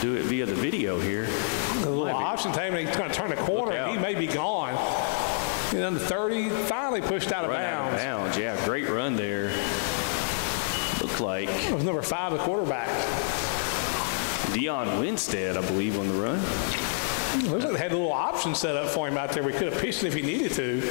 do it via the video here. The little option time, he's going to turn the corner, and he may be gone. And under 30, finally pushed out of bounds. Out of bounds, yeah, great run there. Looked like it was number 5, the quarterback. Dion Winstead, I believe, on the run. Looks like they had a little option set up for him out there. We could have pitched it if he needed to.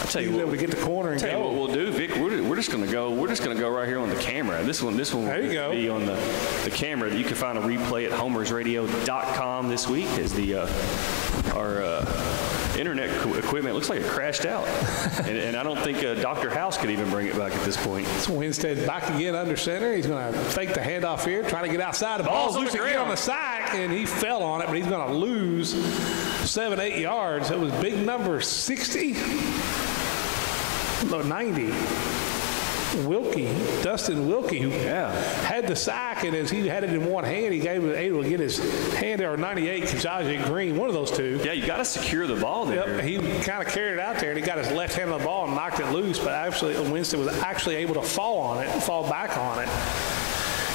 I'll tell you what, we get the corner and tell go. you what we'll do, Vic. We're just going to go. We're just going to go right here on the camera. This one will be on the camera. You can find a replay at homersradio.com this week as our internet equipment looks like it crashed out, and I don't think Dr. House could even bring it back at this point. So Winstead back again under center. He's going to fake the handoff here, trying to get outside. The ball's loose again on the sack, and he fell on it, but he's going to lose 7-8 yards. It was big number 60, no 90. Dustin Wilkie, who had the sack, and as he had it in one hand, he able to get his hand there, or 98, Kajaji Green, one of those two. Yeah, you got to secure the ball there. Yep, he kind of carried it out there, and he got his left hand on the ball and knocked it loose, but actually Winston was actually able to fall back on it.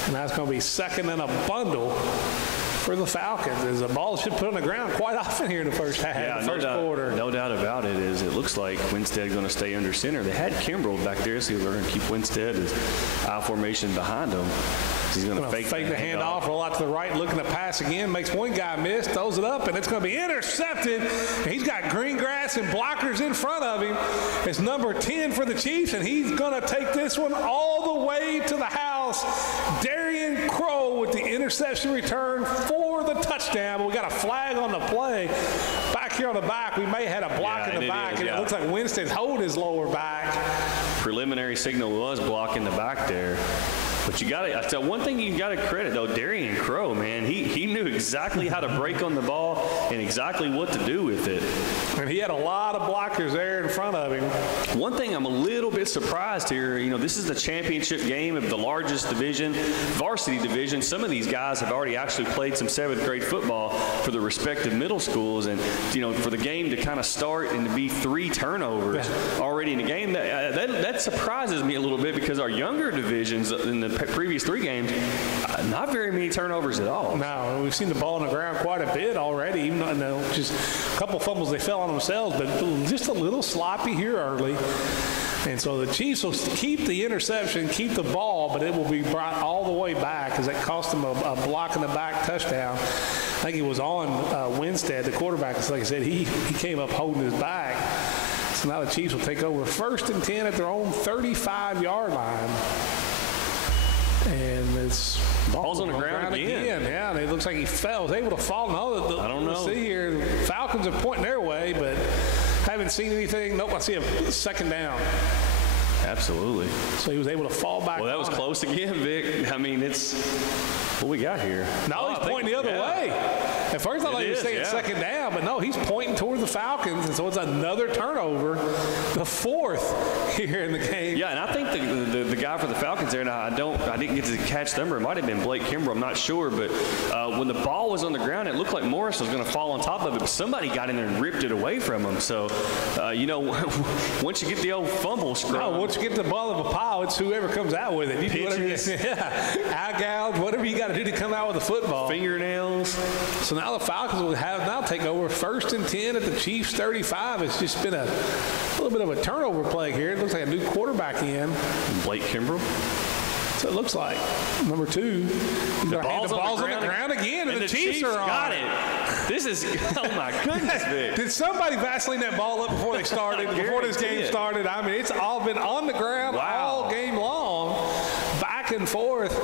And that's going to be second and a bundle for the Falcons, as the ball should put on the ground quite often here in the first half, the first quarter. No doubt about it. It looks like Winstead going to stay under center. They had Kimbrell back there, so they're going to keep Winstead as I formation behind him. So he's going to fake the handoff, roll out to the right, looking to pass again, makes one guy miss, throws it up, and it's going to be intercepted. And he's got green grass and blockers in front of him. It's number 10 for the Chiefs, and he's going to take this one all the way to the house. Darian Crow with the interception return for the touchdown. But we got a flag on the play. Back here on the back, we may have had a block in the back, and it looks like Winstead's holding his lower back. Preliminary signal was blocking the back there. But you got to, so one thing you got to credit, though, Darian Crow, man, he knew exactly how to break on the ball and exactly what to do with it. And he had a lot of blockers there in front of him. One thing I'm a little bit surprised here, this is the championship game of the largest division, varsity division. Some of these guys have already actually played some 7th grade football for the respective middle schools. And, for the game to kind of start and to be 3 turnovers already in the game, that surprises me a little bit, because our younger divisions in the previous 3 games, not very many turnovers at all. No, we've seen the ball on the ground quite a bit already, even though just a couple fumbles they fell on themselves, but just a little sloppy here early. And so the Chiefs will keep the interception, keep the ball, but it will be brought all the way back, because that cost them a block in the back touchdown. I think it was on Winstead, the quarterback. Like I said, he came up holding his back. So now the Chiefs will take over 1st and 10 at their own 35-yard line. And it's ball's on the ground again. Yeah, and it looks like he fell. Was able to fall. No, I don't know. See here, the Falcons are pointing their way, but haven't seen anything. Nope, I see a second down. Absolutely. So he was able to fall back. Well, that was close again, Vic. I mean, it's what we got here. No, he's pointing the other way. At first I thought he was saying second down, but no, he's pointing toward the Falcons, and so it's another turnover, the 4th here in the game. Yeah, and I think the guy for the Falcons there, now I didn't get to catch the number. It might have been Blake Kimbrell, I'm not sure, but when the ball was on the ground, it looked like Morris was going to fall on top of it, but somebody got in there and ripped it away from him. So, once you get the old fumble scrum. Once you get the ball of a pile, it's whoever comes out with it. You do whatever eye gouge, whatever you got to do to come out with the football. Fingernails. So now the Falcons will take over 1st and 10 at the Chiefs 35. It's just been a little bit of a turnover play here. It looks like a new quarterback in. Blake Kimbrell. So it looks like number 2. The ball's on the ground again, and the Chiefs are on. Got it. This is, oh my goodness, Vic. Did somebody Vaseline that ball up before they started, before this game started? I mean, it's all been on the ground all game long, back and forth.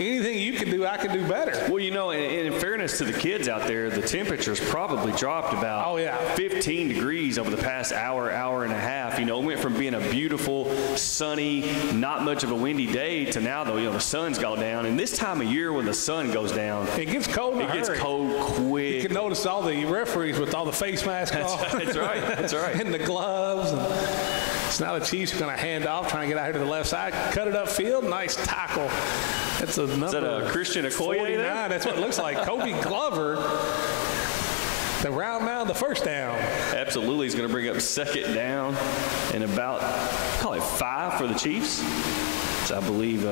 Anything you can do, I can do better. Well, in fairness to the kids out there, the temperature's probably dropped about 15 degrees over the past hour and a half. It went from being a beautiful, sunny, not much of a windy day to now, though, the sun's gone down. And this time of year when the sun goes down, it gets cold in a hurry. It gets cold quick. You can notice all the referees with all the face masks on. That's right. And the gloves. So now the Chiefs are going to hand off, trying to get out here to the left side, cut it upfield, nice tackle. That's a number. Is that a Christian Okoye 49? That's what it looks like. Kobe Glover. The round now, the first down. Absolutely. He's going to bring up 2nd down and about, probably 5 for the Chiefs. So I believe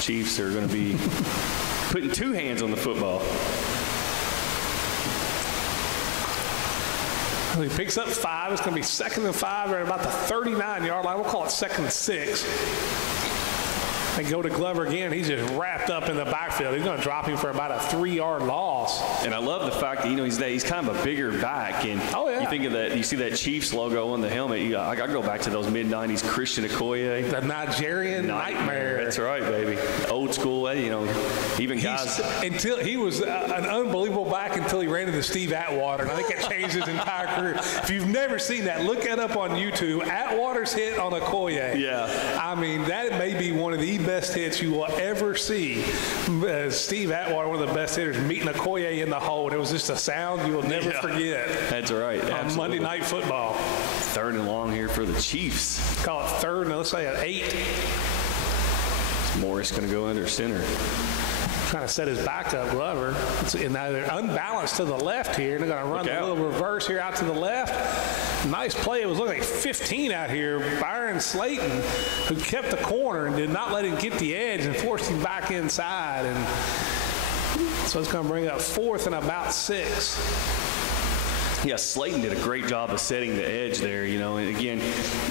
Chiefs are going to be putting two hands on the football. He picks up 5. It's going to be 2nd and 5 right about the 39-yard line. We'll call it 2nd and 6. They go to Glover again. He's just wrapped up in the backfield. He's going to drop him for about a 3-yard loss. And I love the fact that, he's kind of a bigger back. And you think of that, you see that Chiefs logo on the helmet. I go back to those mid-90s Christian Okoye. The Nigerian nightmare. That's right, baby. Old school, even guys. Until he was an unbelievable back until he ran into Steve Atwater. And I think it changed his entire career. If you've never seen that, look that up on YouTube. Atwater's hit on Okoye. Yeah. I mean, that may be one of the best hits you will ever see. Steve Atwater, one of the best hitters, meeting Okoye in the hole. And it was just a sound you will never forget. That's right. On Monday Night Football. 3rd and long here for the Chiefs. Call it 3rd, and let's say at 8. Morris going to go under center. Trying to set his back up, Glover. And now they're unbalanced to the left here. And they're going to run a little reverse here out to the left. Nice play. It was looking like 15 out here. Byron Slayton, who kept the corner and did not let him get the edge and forced him back inside. And so it's going to bring up 4th and about 6. Yeah, Slayton did a great job of setting the edge there, and again,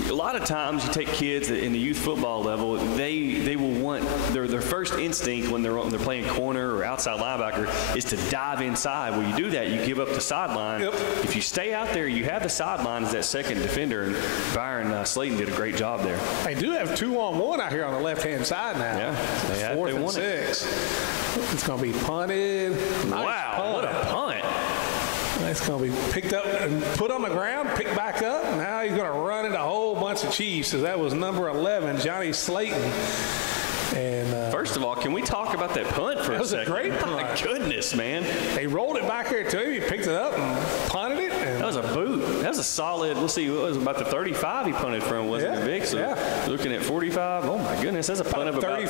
a lot of times you take kids in the youth football level, they will want their first instinct when they're playing corner or outside linebacker is to dive inside. When you do that, you give up the sideline. Yep. If you stay out there, you have the sideline as that second defender, and Byron Slayton did a great job there. They do have 2-on-1 out here on the left-hand side now. Yeah, 4th and 6. It's going to be punted. Wow, punt. What a punt. It's going to be picked up and put on the ground, picked back up. Now he's going to run into a whole bunch of Chiefs. So that was number 11, Johnny Slayton. And first of all, can we talk about that punt for a second? That was a great punt. My goodness, man. They rolled it back here to him. He picked it up and punted it. And that was a boot. That was a solid, let's see, it was about the 35 he punted from, wasn't it, Vic? So looking at 45, oh my goodness, that's a punt of about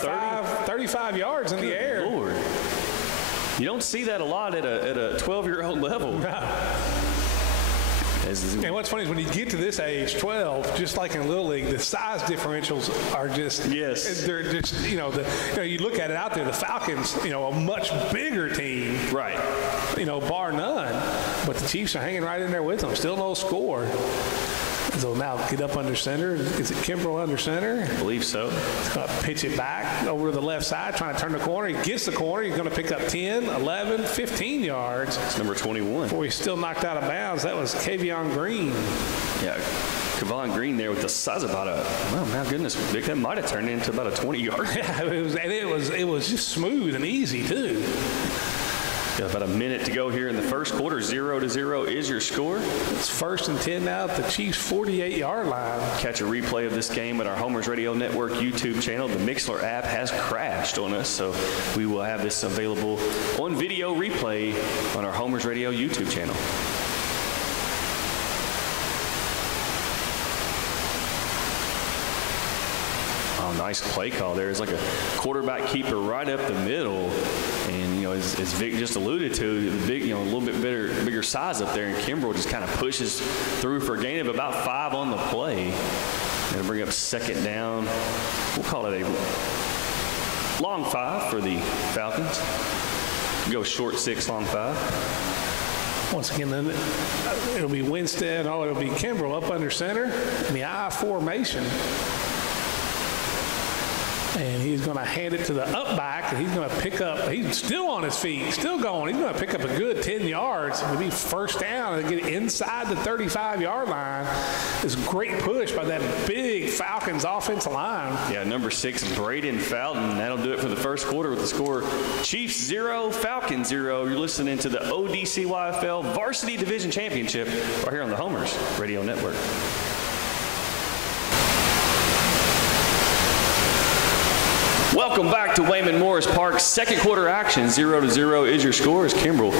35 yards in the air. Lord. You don't see that a lot at a 12-year-old level. And what's funny is when you get to this age, 12, just like in Little League, the size differentials are just, they're just, you look at it out there, the Falcons, a much bigger team. Right. Bar none. But the Chiefs are hanging right in there with them. Still no score. So now get up under center. Is it Kimbrell under center? I believe so. He's going to pitch it back over to the left side, trying to turn the corner. He gets the corner. He's going to pick up 10, 11, 15 yards. It's number 21. Before he's still knocked out of bounds. That was Kavion Green. Yeah, Kavion Green there with the size of about my goodness, Vic, that might have turned into about a 20-yard. Yeah, it was just smooth and easy, too. Got about a minute to go here in the first quarter. 0-0 is your score. It's 1st and 10 now at the Chiefs' 48-yard line. Catch a replay of this game at our Homers Radio Network YouTube channel. The Mixler app has crashed on us, so we will have this available on video replay on our Homers Radio YouTube channel. Oh, nice play call there. It's like a quarterback keeper right up the middle. And, as Vic just alluded to, the big, a little bit bigger size up there. And Kimbrell just kind of pushes through for a gain of about 5 on the play. Going to bring up 2nd down. We'll call it a long 5 for the Falcons. Go short 6, long 5. Once again, then it'll be Winstead. It'll be Kimbrell up under center in the I formation. And he's going to hand it to the up back, and he's going to pick up. He's still on his feet, still going. He's going to pick up a good 10 yards. It'll be 1st down and get inside the 35-yard line. This great push by that big Falcons offensive line. Yeah, number 6, Braden Fountain. That'll do it for the first quarter with the score Chiefs 0, Falcons 0. You're listening to the ODCYFL Varsity Division Championship right here on the Homers Radio Network. Welcome back to Waymond Morris Park. 2nd quarter action. 0-0 is your score as Kimbrell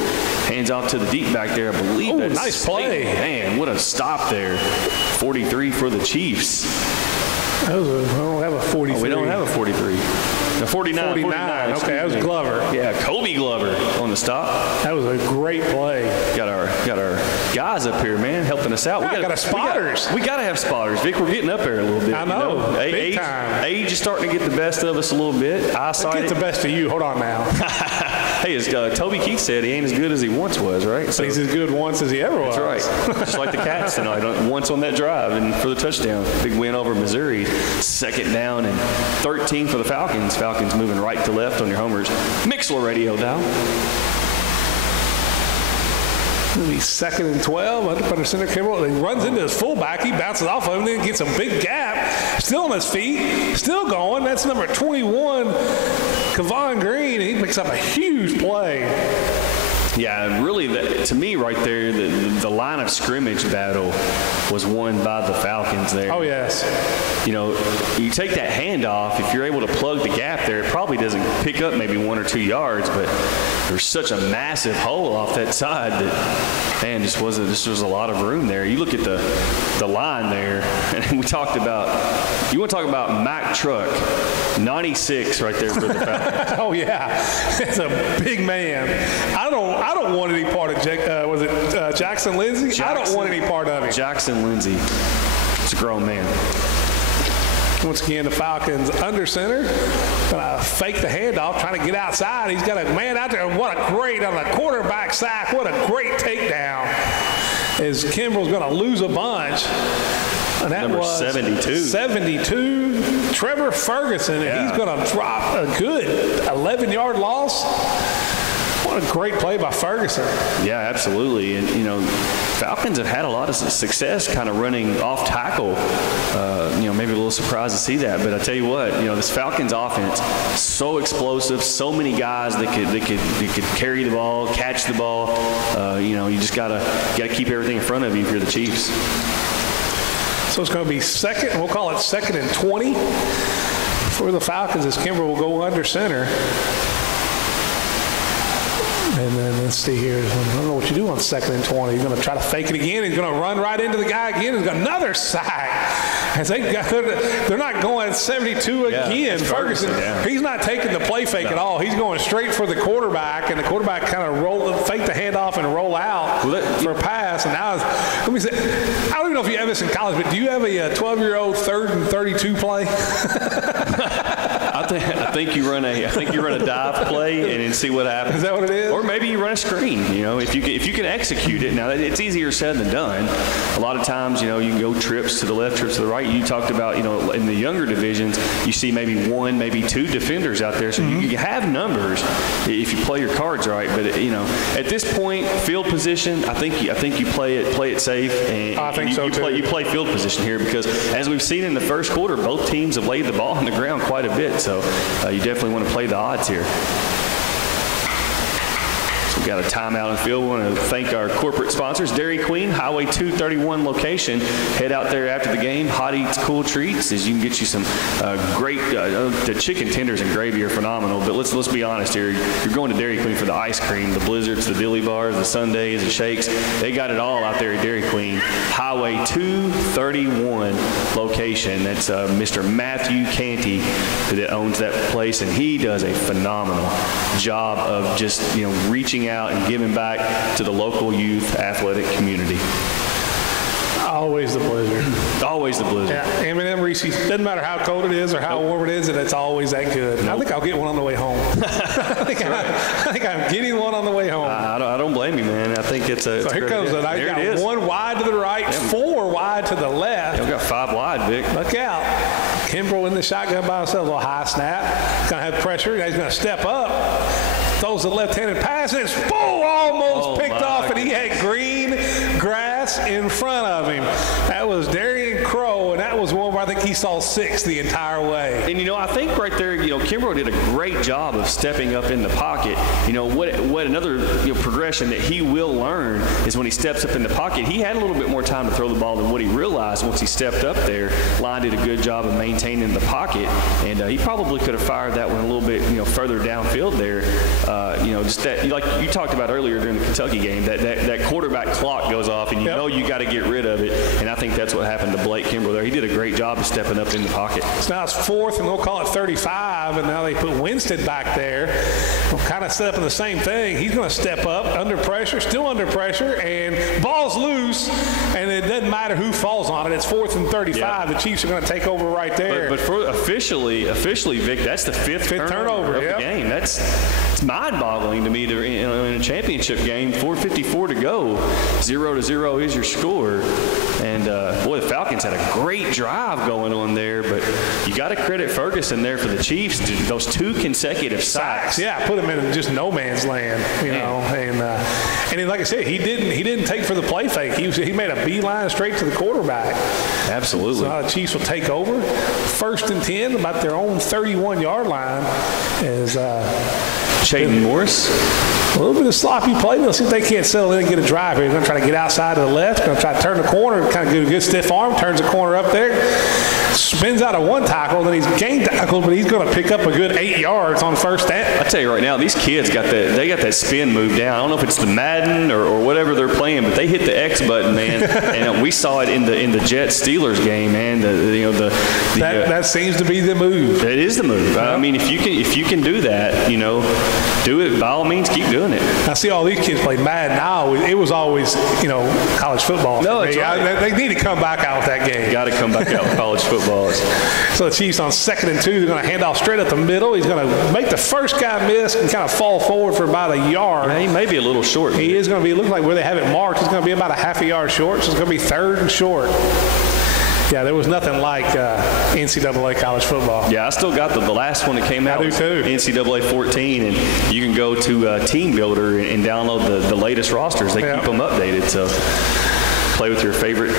hands off to the deep back there. I believe that's nice play. Man, what a stop there. 43 for the Chiefs. We don't have a 43. Oh, we don't have a 43. The 49. 49. Okay, that was Glover. Yeah, Kobe Glover on the stop. That was a great play. Got our guys up here, man, helping us out. Yeah, we got our spotters. We got to have spotters, Vic. We're getting up there a little bit. I know. Big time. Age is starting to get the best of us a little bit. Eyesight. Get the best of you. Hold on now. Hey, as Toby Keith said, he ain't as good as he once was, right? So he's as good once as he ever was. That's right. Just like the Cats tonight, once on that drive and for the touchdown. Big win over Missouri. 2nd down and 13 for the Falcons. Falcons moving right to left on your homers. Mixler radio dial. It'll be 2nd and 12. Under center, Kimbrell. He runs into his fullback. He bounces off of him, then gets a big gap. Still on his feet. Still going. That's number 21, Kevon Green. He picks up a huge play. Yeah, really, to me right there, the line of scrimmage battle was won by the Falcons there. Oh, yes. You know, you take that handoff, if you're able to plug the gap there, it probably doesn't pick up maybe 1 or 2 yards, but there's such a massive hole off that side that, man, this was a lot of room there. You look at the line there, and we talked about, you want to talk about Mack Truck, 96 right there for the Falcons. Oh, yeah. It's a big man. I don't want any part of Jackson Lindsey? I don't want any part of him. Jackson Lindsey. It's a grown man. Once again, the Falcons under center. Gonna fake the handoff, trying to get outside. He's got a man out there. And what a great, on the quarterback sack, what a great takedown. As Kimbrell's going to lose a bunch. And that Number was 72. Trevor Ferguson. Yeah. And he's going to drop a good 11-yard loss. What a great play by Ferguson. Yeah, absolutely. And, you know, Falcons have had a lot of success kind of running off tackle. You know, maybe a little surprised to see that. But I tell you what, you know, this Falcons offense, so explosive, so many guys that could carry the ball, catch the ball. You know, you just gotta keep everything in front of you if you're the Chiefs. So it's going to be second, we'll call it 2nd and 20 for the Falcons as Kimbrell will go under center. And then let's see here. I don't know what you do on 2nd and 20. He's going to try to fake it again. He's going to run right into the guy again. He's got another sack. As they're not going 72 again. Ferguson, he's not taking the play fake at all. He's going straight for the quarterback, and the quarterback kind of fake the handoff and roll out for a pass. And now, let me say, I don't even know if you have this in college, but do you have a 12-year-old 3rd and 32 play? I think you run a dive play and then see what happens. Is that what it is? Or maybe you run a screen. You know, if you can execute it. Now it's easier said than done. A lot of times, you know, you can go trips to the left, trips to the right. You talked about, you know, in the younger divisions, you see maybe 1, maybe 2 defenders out there. So you have numbers if you play your cards right. But you know, at this point, field position, I think you play it safe. And I think you play field position here because as we've seen in the first quarter, both teams have laid the ball on the ground quite a bit. So you definitely want to play the odds here. So we've got a timeout in the field. We want to thank our corporate sponsors, Dairy Queen, Highway 231 location. Head out there after the game. Hot eats, cool treats. As you can get you some great the chicken tenders and gravy are phenomenal. But let's be honest here. You're going to Dairy Queen for the ice cream, the blizzards, the dilly bars, the sundaes, the shakes. They got it all out there at Dairy Queen. Highway 231 location. That's Mr. Matthew Canty that owns that place, and he does a phenomenal job of just, you know, reaching out and giving back to the local youth athletic community. Always the blizzard. Always the blizzard. Yeah, M&M Reese's. Doesn't matter how cold it is or how warm it is, and it's always that good. Nope. I think I'll get one on the way home. I think I'm getting one on the way home. I don't blame you, man. I think it's a. So here comes it. I got 1 wide to the right, 4 wide to the left. Yeah, we got 5 wide, Vic. Look out. Kimbrell in the shotgun by himself. A little high snap. He's going to have pressure. He's going to step up. Throws the left-handed pass, and it's almost picked off, and he had green grass in front of him. That was Darian Crow, and that was one where I think he saw 6 the entire way. And, you know, I think right there, you know, Kimbrell did a great job of stepping up in the pocket. You know, what another progression that he will learn is when he steps up in the pocket, he had a little bit more time to throw the ball than what he realized once he stepped up there. Line did a good job of maintaining the pocket, and he probably could have fired that one a little bit, you know, further downfield there. You know, just that, like you talked about earlier during the Kentucky game, that quarterback clock goes off, and you know you got to get rid of it. And I think that's what happened to Blake Kimbrell there. He did a great job job of stepping up in the pocket. So now it's 4th, and they'll call it 35, and now they put Winston back there. We'll kind of set up in the same thing. He's going to step up under pressure, still under pressure, and ball's loose, and it doesn't matter who falls on it. It's 4th and 35. Yeah. The Chiefs are going to take over right there. But for officially, Vic, that's the fifth turnover of the game. It's mind-boggling to me in a championship game. 4:54 to go, 0-0 is your score. And boy, the Falcons had a great drive going on there, but you got to credit Ferguson there for the Chiefs. Those 2 consecutive sacks. Yeah, put them in just no man's land, you know. And like I said, he didn't take for the play fake. He made a beeline straight to the quarterback. Absolutely. So now the Chiefs will take over. 1st and 10, about their own 31-yard line, as Waymond Morris. A little bit of sloppy play. They'll see if they can't settle in and get a drive here. He's going to try to get outside to the left. Going to try to turn the corner, kind of get a good stiff arm, turns the corner up there. Spins out of 1 tackle, then he's gained tackle, but he's going to pick up a good 8 yards on 1st down. I tell you right now, these kids got that spin move down. I don't know if it's the Madden or whatever they're playing, but they hit the X button, man. And we saw it in the Jets-Steelers game, man. That seems to be the move. It is the move. Yeah. I mean, if you can do that, do it. By all means, keep doing it. I see all these kids play Madden now. It was always, college football. No, that's right. They need to come back out with that game. Got to come back out with college football. So the Chiefs on 2nd and 2, they're going to hand off straight up the middle. He's going to make the first guy miss and kind of fall forward for about a yard. Yeah, he may be a little short. He is going to be, looks like where they have it marked, he's going to be about a half a yard short, so it's going to be 3rd and short. Yeah, there was nothing like NCAA college football. Yeah, I still got the last one that came out. I do too. NCAA 14, and you can go to Team Builder and download the latest rosters. They keep them updated, so play with your favorite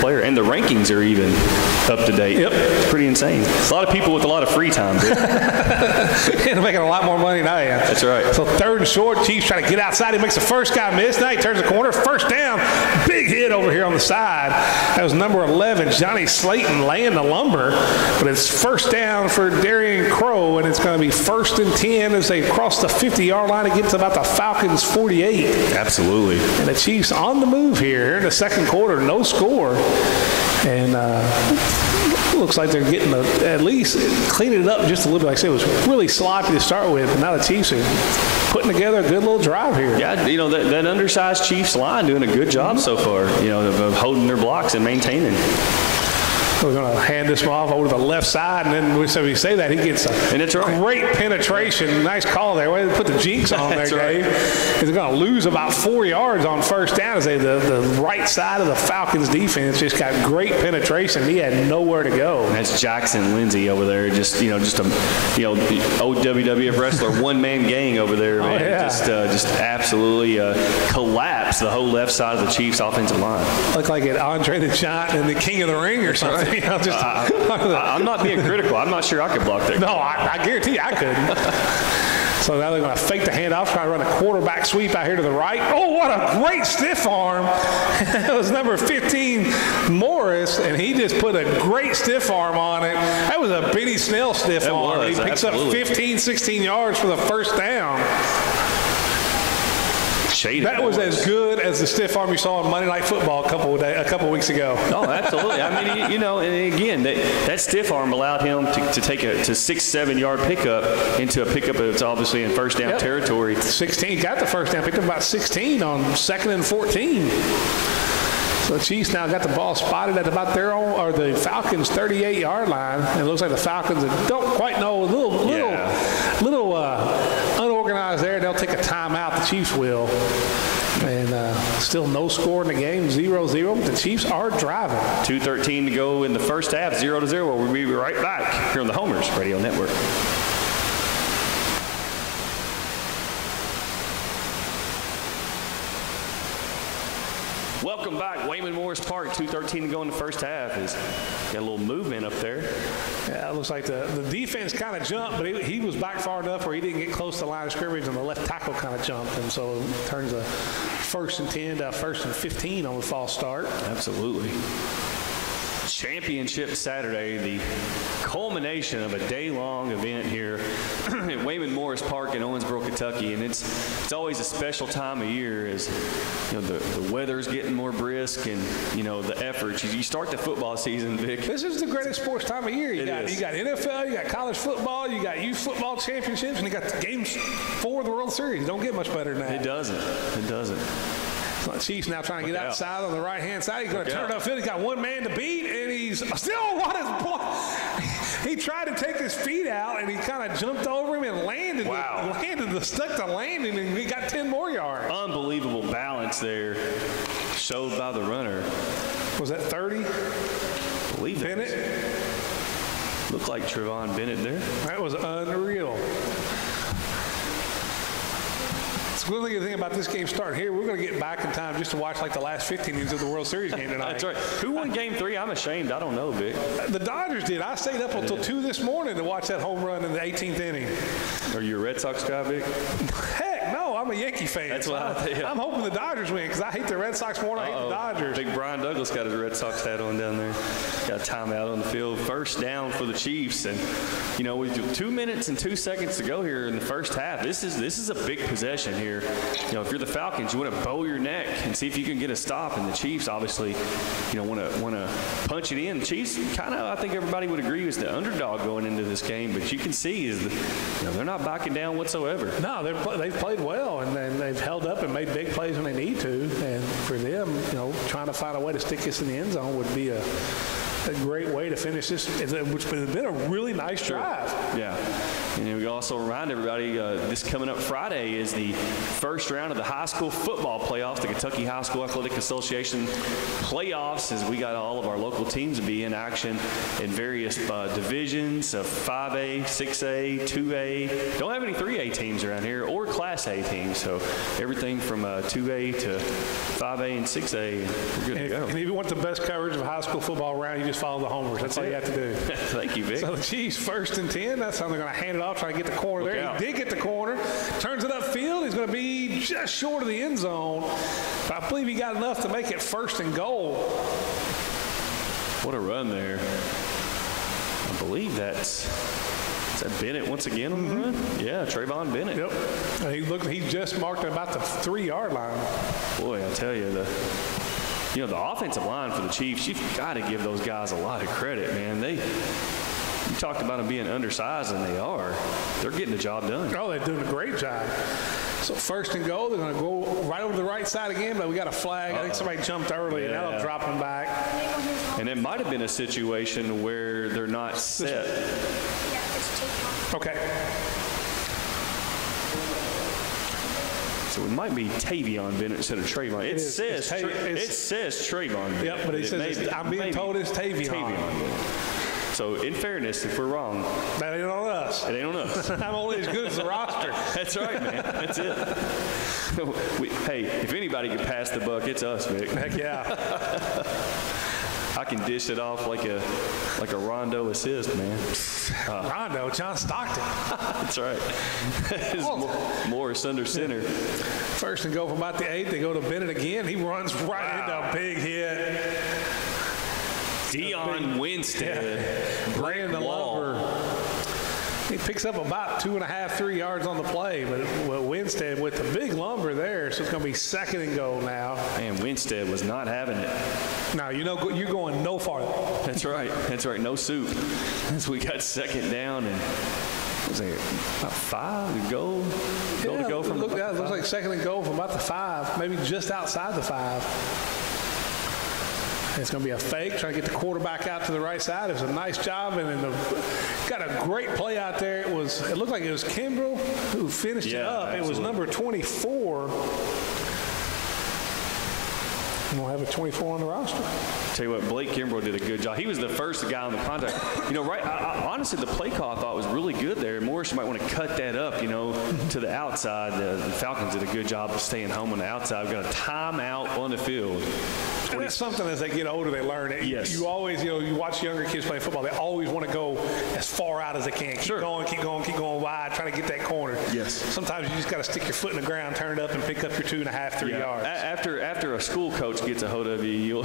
player. And the rankings are even up to date. Yep. It's pretty insane. A lot of people with a lot of free time, dude. And making a lot more money than I am. That's right. So 3rd and short, Chiefs trying to get outside. He makes the first guy miss. Now he turns the corner. 1st down. Big hit over here on the side. That was number 11, Johnny Slayton, laying the lumber. But it's 1st down for Darian Crow, and it's going to be 1st and 10 as they cross the 50-yard line and get to about the Falcons' 48. Absolutely. And the Chiefs on the move here in the 2nd quarter, no score. And looks like they're getting at least cleaning it up just a little bit. Like I said, it was really sloppy to start with, but now the Chiefs are putting together a good little drive here. Yeah, that undersized Chiefs line doing a good job so far, of holding their blocks and maintaining. We're going to hand this off over to the left side, and then so we say that, he gets a great penetration. Nice call there. Way to put the jinx on there, Dave. He's going to lose about 4 yards on 1st down as the right side of the Falcons defense just got great penetration. He had nowhere to go. That's Jackson Lindsay over there, just a old WWF wrestler, one-man gang over there, man. Oh, yeah. Just absolutely collapsed the whole left side of the Chiefs' offensive line. Looked like an Andre the Giant and the King of the Ring or something. I'm not being critical. I'm not sure I could block there. No, I guarantee you I couldn't. So now they're going to fake the handoff, try to run a quarterback sweep out here to the right. Oh, what a great stiff arm. That was number 15, Morris, and he just put a great stiff arm on it. That was a Benny Snell stiff arm. He picks up 15, 16 yards for the 1st down. That was as good as the stiff arm you saw on Monday Night Football a couple weeks ago. Oh, absolutely. I mean, and again, that stiff arm allowed him to take a 6-7 yard pickup into a pickup that's obviously in 1st down territory. 16, got the 1st down, picked up about 16 on 2nd and 14. So the Chiefs now got the ball spotted at about their own, or the Falcons' 38-yard line. And it looks like the Falcons don't quite know, a little unorganized there. They'll take a timeout. The Chiefs will. And still no score in the game, 0-0. The Chiefs are driving. 2:13 to go in the 1st half, 0-0. We'll be right back here on the Homers Radio Network. Welcome back, Waymond Morris Park. 2:13 to go in the 1st half. Got a little movement up there. Yeah, it looks like the defense kind of jumped, but he was back far enough where he didn't get close to the line of scrimmage, and the left tackle kind of jumped, and so it turns a 1st and 10 to 1st and 15 on the false start. Absolutely. Championship Saturday, the culmination of a day-long event here at Waymond Morris Park in Owensboro, Kentucky, and it's always a special time of year as the weather's getting more brisk and the efforts. You start the football season, Vic. This is the greatest sports time of year. You got NFL, you got college football, you got youth football championships, and you got the games for the World Series. Don't get much better than that. It doesn't. The Chiefs now trying to get outside on the right-hand side. He's going to turn it upfield. He's got one man to beat, and he's still on his ball. He tried to take his feet out, and he kind of jumped over him and landed. Wow. Stuck the landing, and he got 10 more yards. Unbelievable balance there showed by the runner. Was that 30? I believe Bennett? Looked like Trevon Bennett there. That was unreal. The good thing about this game starting here, we're going to get back in time just to watch like the last 15 innings of the World Series game tonight. That's right. Who won Game 3? I'm ashamed. I don't know, Vic. The Dodgers did. I stayed up until 2 this morning to watch that home run in the 18th inning. Are you a Red Sox guy, Vic? Heck no, I'm a Yankee fan. That's what I'm hoping the Dodgers win because I hate the Red Sox more than I hate the Dodgers. Big Brian Douglas got his Red Sox hat on down there. Got a timeout on the field. First down for the Chiefs. And, with 2 minutes and 2 seconds to go here in the first half, this is a big possession here. If you're the Falcons, you want to bow your neck and see if you can get a stop. And the Chiefs obviously, want to punch it in. The Chiefs kind of, I think everybody would agree, is the underdog going into this game. But you can see they're not backing down whatsoever. No, they've played well, and they've held up and made big plays when they need to. And for them, trying to find a way to stick this in the end zone would be a great way to finish this, which has been a really nice drive. Yeah. And we also remind everybody, this coming up Friday is the first round of the high school football playoffs, the Kentucky High School Athletic Association playoffs, as we got all of our local teams to be in action in various divisions of 5A, 6A, 2A. Don't have any 3A teams around here or Class A teams, so everything from 2A to 5A and 6A, we're good to go. And if you want the best coverage of high school football around, you just follow the homers. That's all you have to do. Thank you, Vic. So the Chiefs 1st and 10. That's how they're going to hand it off, trying to get the corner there. He did get the corner. Turns it upfield. He's going to be just short of the end zone. But I believe he got enough to make it 1st and goal. What a run there. I believe is that Bennett once again on the run? Yeah, Trevon Bennett. Yep. He just marked about the 3-yard line. Boy, I tell you, the offensive line for the Chiefs, you've got to give those guys a lot of credit, man. You talked about them being undersized, and they are. They're getting the job done. Oh, they're doing a great job. So 1st and goal, they're going to go right over the right side again, but we got a flag. I think somebody jumped early, and that'll drop them back. And it might have been a situation where they're not set. Okay. So it might be Tavion Bennett instead of Trevon. It says Trevon Bennett. Yep, but I'm being told it's Tavion. Bennett. So in fairness, if we're wrong, that ain't on us. It ain't on us. I'm only as good as the roster. That's right, man. That's it. Hey, if anybody can pass the buck, it's us, Vic. Heck yeah. I can dish it off like a Rondo assist, man. Rondo, John Stockton. That's right. Morris under center. 1st and goal from about the 8. They go to Bennett again. He runs right into a big hit. Dion Winstead. Ran the lumber. He picks up about 2.5, 3 yards on the play, but Winstead with the big lumber there, so it's going to be 2nd and goal now. Man, Winstead was not having it. Now, you're going no farther. That's right. No soup. As we got 2nd down, and was there about 5 to go? To go from it looks like 2nd and goal from about the 5, maybe just outside the 5. It's going to be a fake, trying to get the quarterback out to the right side. It was a nice job, and then got a great play out there. It looked like it was Kimbrell who finished it up. Absolutely. It was number 24. We don't have a 24 on the roster. Tell you what, Blake Kimbrell did a good job. He was the first guy on the contact. Honestly, the play call I thought was really good there. Morris might want to cut that up, to the outside. The Falcons did a good job of staying home on the outside. We've got a timeout on the field. And that's something as they get older, they learn it. Yes. You always, you watch younger kids play football, they always want to go as far out as they can. Keep going wide, trying to get that corner. Yes. Sometimes you just got to stick your foot in the ground, turn it up, and pick up your 2.5, 3 yards. After a school coach gets a hold of you,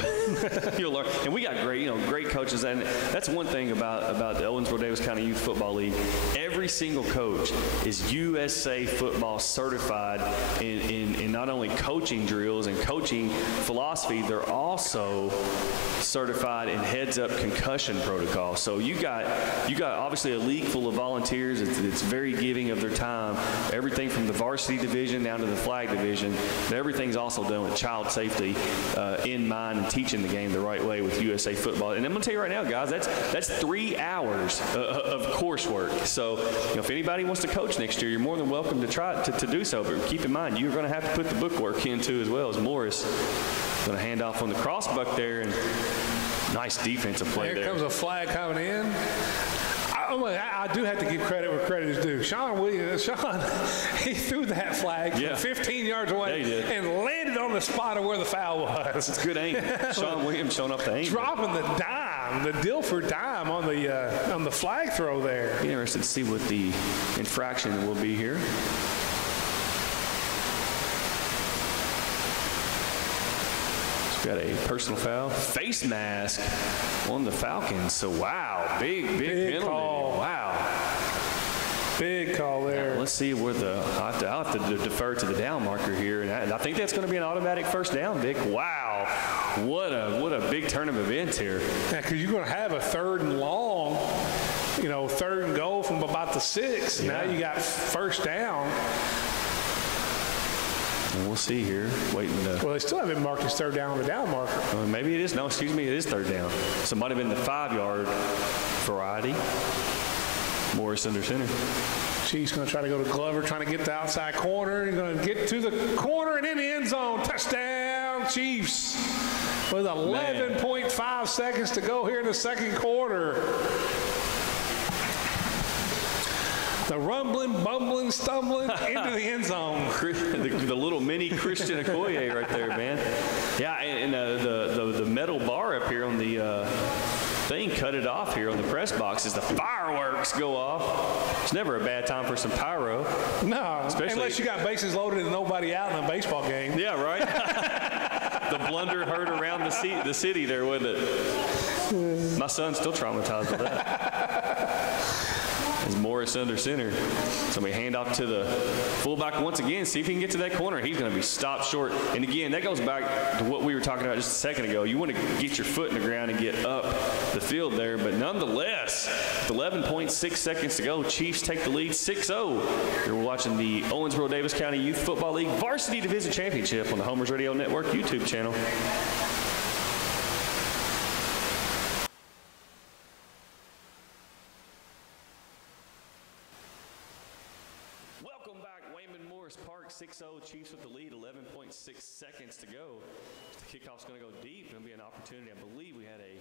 you'll learn. And we got great coaches, and that's one thing about the Owensboro Davis County Youth Football League. Every single coach is USA Football certified in not only coaching drills and coaching philosophy, they're also certified in heads-up concussion protocol. So you got obviously a league full of volunteers. It's very giving of their time. Everything from the varsity division down to the flag division. But everything's also done with child safety in mind and teaching the game the right way with USA Football. And I'm going to tell you right now, guys, that's 3 hours of coursework. So if anybody wants to coach next year, you're more than welcome to try to do so. But keep in mind, you're going to have to put the bookwork in too, as well as Morris. Going to hand off on the crossbuck there, and nice defensive play there. Here comes a flag coming in. I do have to give credit where credit is due. Sean, he threw that flag from 15 yards away and landed on the spot of where the foul was. It's good aim. Sean Williams showing up the aim. Dropping the dime, the Dilford dime on the flag throw there. Be interested to see what the infraction will be here. Got a personal foul. Face mask on the Falcons. So, wow. Big penalty. Call. Wow. Big call there. Now, let's see where I'll have to defer to the down marker here. And I think that's going to be an automatic first down, Vic. Wow. What a big turn of events here. Yeah, because you're going to have a 3rd and long, 3rd and goal from about the 6. Yeah. Now you got first down. And we'll see here. Waiting to. Well, they still haven't marked his 3rd down on the down marker. Maybe it is. No, excuse me. It is 3rd down. So it might have been the 5-yard variety. Morris under center. Chiefs going to try to go to Glover, trying to get the outside corner. He's going to get to the corner and in the end zone. Touchdown, Chiefs. With 11.5 seconds to go here in the 2nd quarter. The rumbling, bumbling, stumbling into the end zone. The little mini Christian Okoye right there, man. Yeah, and the metal bar up here on the thing cut it off here on the press box as the fireworks go off. It's never a bad time for some pyro. No, unless you got bases loaded and nobody out in a baseball game. Yeah, right. The blunder heard around the city there, wasn't it? My son's still traumatized with that. As Morris under center. So we hand off to the fullback once again. See if he can get to that corner. He's going to be stopped short. And again, that goes back to what we were talking about just a second ago. You want to get your foot in the ground and get up the field there. But nonetheless, with 11.6 seconds to go, Chiefs take the lead 6-0. You're watching the Owensboro Davis County Youth Football League Varsity Division Championship on the Homers Radio Network YouTube channel. Waymond Morris Park, 6-0, Chiefs with the lead, 11.6 seconds to go. The kickoff's going to go deep. It'll be an opportunity. I believe we had a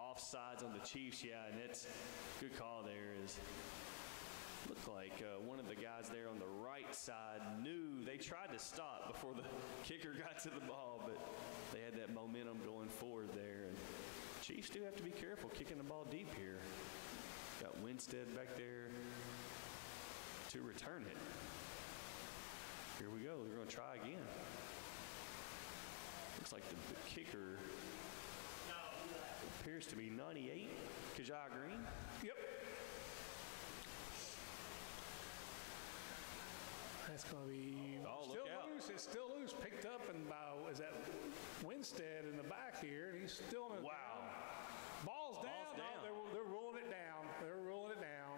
offsides on the Chiefs. Yeah, and it's good call there. Looked like one of the guys there on the right side knew they tried to stop before the kicker got to the ball, but they had that momentum going forward there. And Chiefs do have to be careful kicking the ball deep here. Got Winstead back there to return it. Here we go. We're going to try again. Looks like the kicker appears to be 98. Kajah Green. Yep. That's going to be still loose. It's still loose. Picked up and is that Winstead in the back here? And he's still in. Wow. Ball's down. No, they're ruling it down. They're ruling it down.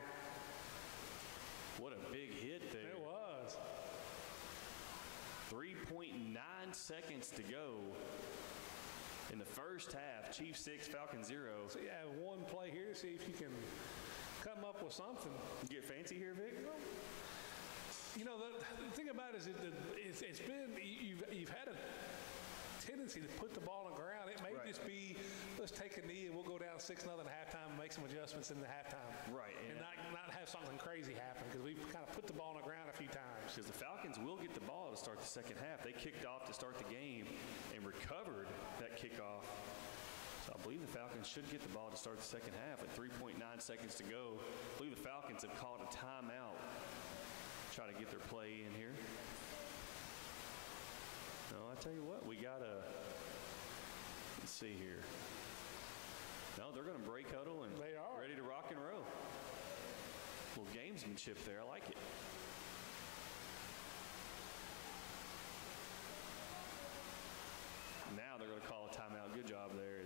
What a big hit there. It was. 3.9 seconds to go in the first half. Chiefs 6, Falcons 0. So you have one play here to see if you can come up with something. You get fancy here, Vic? The thing about it is it's been, you've had a tendency to put the ball on the ground. It may just be, let's take a knee and we'll go down 6-0 at halftime and make some adjustments in the halftime. Right. And not have something crazy happen because we've kind of put the ball on the ground a few times. Because the Falcons will get the ball to start the second half. They kicked off to start the game and recovered that kickoff. So I believe the Falcons should get the ball to start the second half at 3.9 seconds to go. I believe the Falcons have called a timeout. Try to get their play in here. No, I tell you what, we got a see here. No, they're going to break huddle and They are. ready to rock and roll. A little gamesmanship there. I like it. Now they're going to call a timeout. Good job there.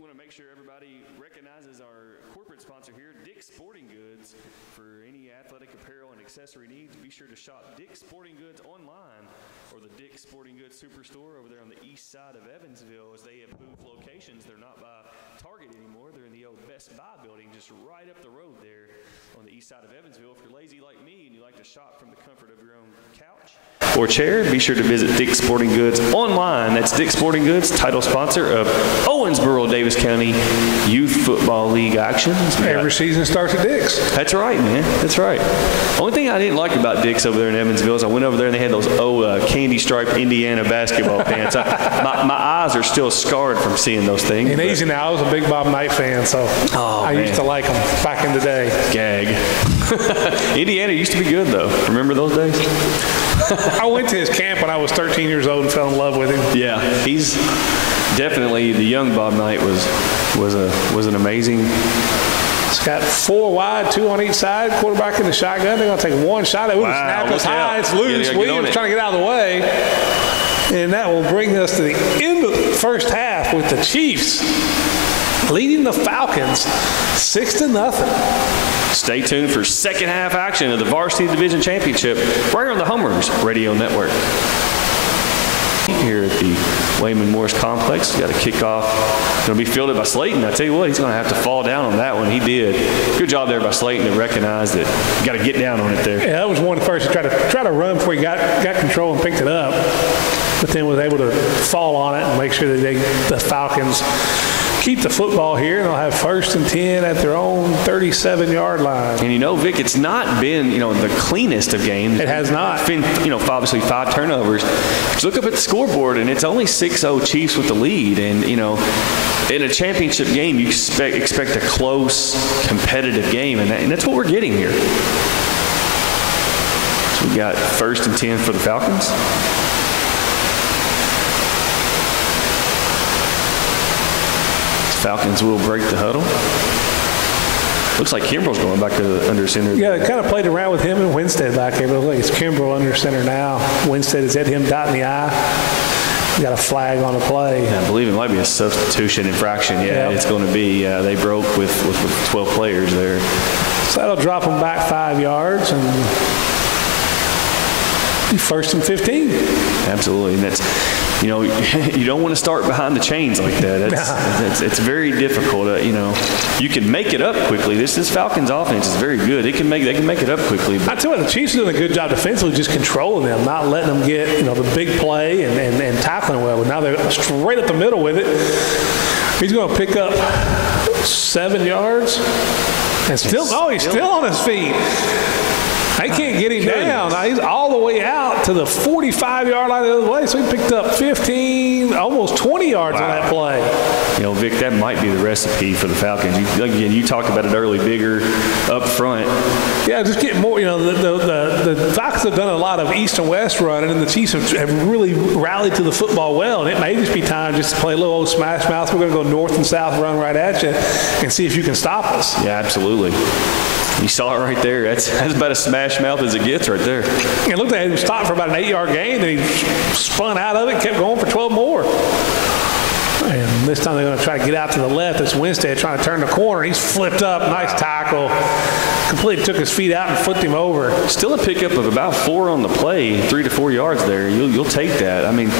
We want to make sure everybody recognizes our corporate sponsor here, Dick's Sporting Goods. For any athletic apparel and accessory needs, be sure to shop Dick's Sporting Goods online or the Dick's Sporting Goods Superstore over there on the east side of Evansville, as they have moved locations. They're not by Target anymore. They're in the old Best Buy building just right up the road there on the east side of Evansville. If you're lazy like me and you like to shop from the comfort of your own couch or chair, be sure to visit Dick's Sporting Goods online. That's Dick's Sporting Goods, title sponsor of Owensboro Davis County Youth Football League action. Every season starts at Dick's. That's right, man. That's right. Only thing I didn't like about Dick's over there in Evansville is I went over there and they had those candy striped Indiana basketball pants. My eyes are still scarred from seeing those things. And easy now, I was a big Bob Knight fan, so I used to like them back in the day. Gag. Indiana used to be good, though. Remember those days? I went to his camp when I was 13 years old and fell in love with him. Yeah, he's definitely, the young Bob Knight was an amazing. It's got 4 wide, 2 on each side, quarterback in the shotgun. They're going to take one shot. It was snap us high. It's loose. Williams trying to get out of the way. And that will bring us to the end of the first half with the Chiefs leading the Falcons 6-0. Stay tuned for second half action of the Varsity Division Championship right here on the Hummers Radio Network. Here at the Waymond Morris Complex, got a kickoff. Going to be fielded by Slayton. I tell you what, he's going to have to fall down on that one. He did. Good job there by Slayton to recognize that you got to get down on it there. Yeah, that was one of the first to try to run before he got control and picked it up, but then was able to fall on it and make sure that the Falcons keep the football here, and they'll have 1st and 10 at their own 37-yard line. And Vic, it's not been, the cleanest of games. It has not. It's been, obviously 5 turnovers. But you look up at the scoreboard, and it's only 6-0 Chiefs with the lead. And, in a championship game, you expect a close, competitive game, and that's what we're getting here. So we got 1st and 10 for the Falcons. Falcons will break the huddle. Looks like Kimbrell's going back to under center. Yeah, they kind of played around with him and Winstead back there, but it looks like it's Kimbrell under center now. Winstead has hit him dotting the I. Got a flag on the play. I believe it might be a substitution infraction. Yeah, It's going to be. They broke with 12 players there. So that'll drop them back 5 yards and be 1st and 15. Absolutely, and that's. You don't want to start behind the chains like that. It's very difficult. You can make it up quickly. This Falcons offense is very good. They can make it up quickly. I tell you what, the Chiefs are doing a good job defensively, just controlling them, not letting them get the big play and tackling well. But now they're straight up the middle with it. He's going to pick up 7 yards, and still he's still on his feet. They can't get him down. Now, he's all the way out to the 45-yard line the other way, so he picked up 15, almost 20 yards on that play. Vic, that might be the recipe for the Falcons. You talked about it early, bigger up front. Yeah, just get more. The Falcons have done a lot of east and west running, and the Chiefs have really rallied to the football well. And it may just be time just to play a little old smash mouth. We're going to go north and south, run right at you, and see if you can stop us. Yeah, absolutely. You saw it right there. That's about as smash mouth as it gets right there. And look at him stopped for about an 8-yard gain, then he spun out of it and kept going for 12 more. And this time they're going to try to get out to the left. It's Winstead trying to turn the corner. He's flipped up. Nice tackle. Completely took his feet out and flipped him over. Still a pickup of about 4 on the play, 3 to 4 yards there. You'll take that. I mean,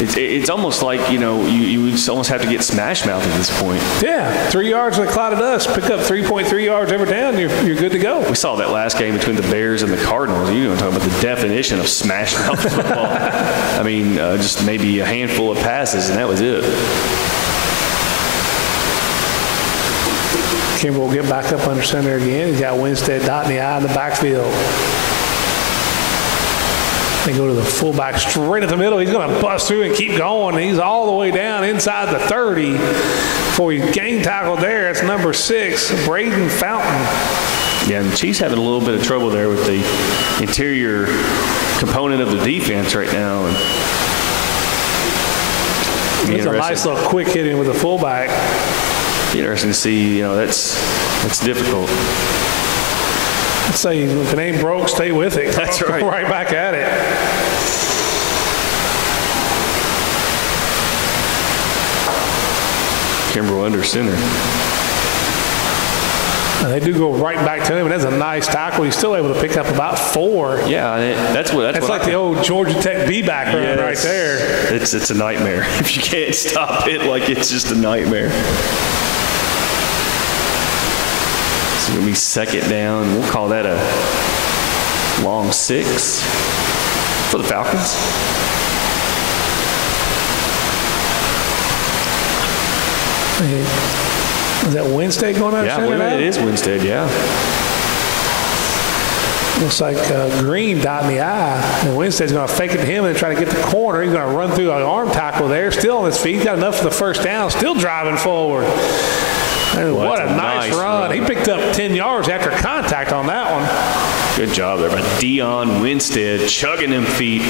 it's almost like, you would almost have to get smash mouth at this point. Yeah, 3 yards of the cloud of dust. Pick up 3.3 yards every down, you're good to go. We saw that last game between the Bears and the Cardinals. You're going to talk about the definition of smash mouth football. I mean, just maybe a handful of passes, and that was it. Kimber will get back up under center again. He's got Winstead dotting the I in the backfield. They go to the fullback straight at the middle. He's going to bust through and keep going. He's all the way down inside the 30 before he's gang tackled there. It's number 6, Braden Fountain. Yeah, and the Chiefs having a little bit of trouble there with the interior component of the defense right now. And It's a nice little quick hit in with the fullback. Be interesting to see. That's difficult. I'd say if it ain't broke, stay with it. That's right. Right back at it. Kimbrell under center. And they do go right back to him, and that's a nice tackle. He's still able to pick up about 4. Yeah, that's like the old Georgia Tech B-back run right there. It's a nightmare. If you can't stop it, like it's just a nightmare. It's going to be second down. We'll call that a long 6 for the Falcons. Is that Winstead going out? Yeah, it is Winstead, yeah. Looks like Green dotting the I. And Winstead's going to fake it to him and try to get the corner. He's going to run through an arm tackle there. Still on his feet. He's got enough for the first down. Still driving forward. And what a nice run. He picked up 10 yards after contact on that one. Good job there by Dion Winstead, chugging them feet,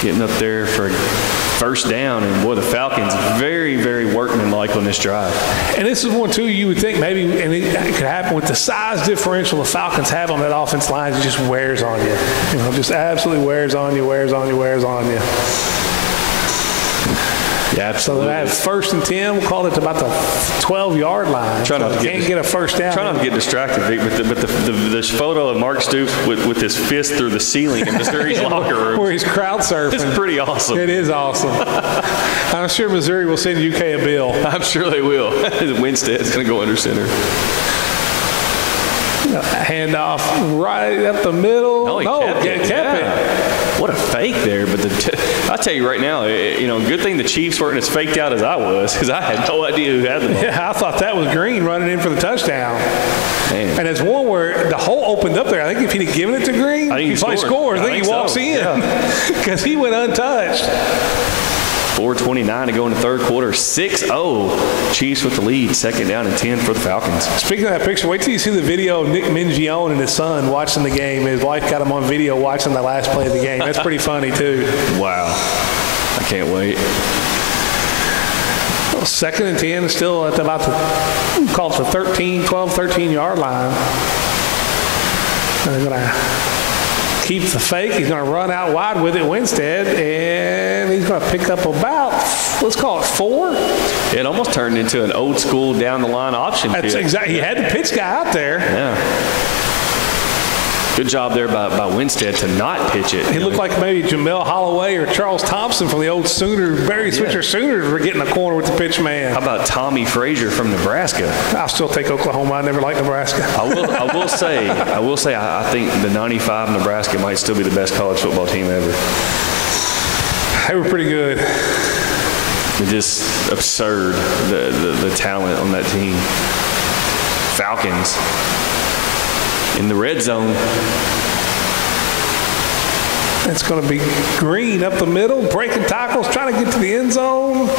getting up there for first down. And, boy, the Falcons very, very workmanlike on this drive. And this is one, too, you would think maybe, and it could happen with the size differential the Falcons have on that offense line. It just wears on you. Just absolutely wears on you. Yeah, absolutely. So they have 1st and 10. We'll call it about the 12-yard line. Can't get a first down. Try not to get distracted, Vic, but this photo of Mark Stoops with his fist through the ceiling in Missouri's locker room. Where he's crowd surfing. It's pretty awesome. It is awesome. I'm sure Missouri will send UK a bill. I'm sure they will. Winstead's going to go under center. Handoff right up the middle. No, he kept it. What a fake there. But I'll tell you right now, good thing the Chiefs weren't as faked out as I was, because I had no idea who had the ball. Yeah, I thought that was Green running in for the touchdown. Man. And it's one where the hole opened up there. I think if he'd have given it to Green, he probably scores. I think he walks in because he went untouched. 4:29 to go in the third quarter. 6-0. Chiefs with the lead. Second down and 10 for the Falcons. Speaking of that picture, wait till you see the video of Nick Mingione and his son watching the game. His wife got him on video watching the last play of the game. That's pretty funny, too. Wow. I can't wait. Well, 2nd and 10, still at about the 13-yard line. And they're going to keep the fake. He's going to run out wide with it, Winstead, and he's going to pick up about, let's call it 4. It almost turned into an old school down the line option. That's exactly. He had the pitch guy out there. Yeah. Good job there by Winstead to not pitch it. He looked like maybe Jamel Holloway or Charles Thompson from the old Barry Switzer Sooners were getting a corner with the pitch man. How about Tommy Frazier from Nebraska? I'll still take Oklahoma. I never liked Nebraska. I will say, I think the 95 Nebraska might still be the best college football team ever. They were pretty good. It's just absurd, the talent on that team. Falcons in the red zone. It's going to be Green up the middle, breaking tackles, trying to get to the end zone.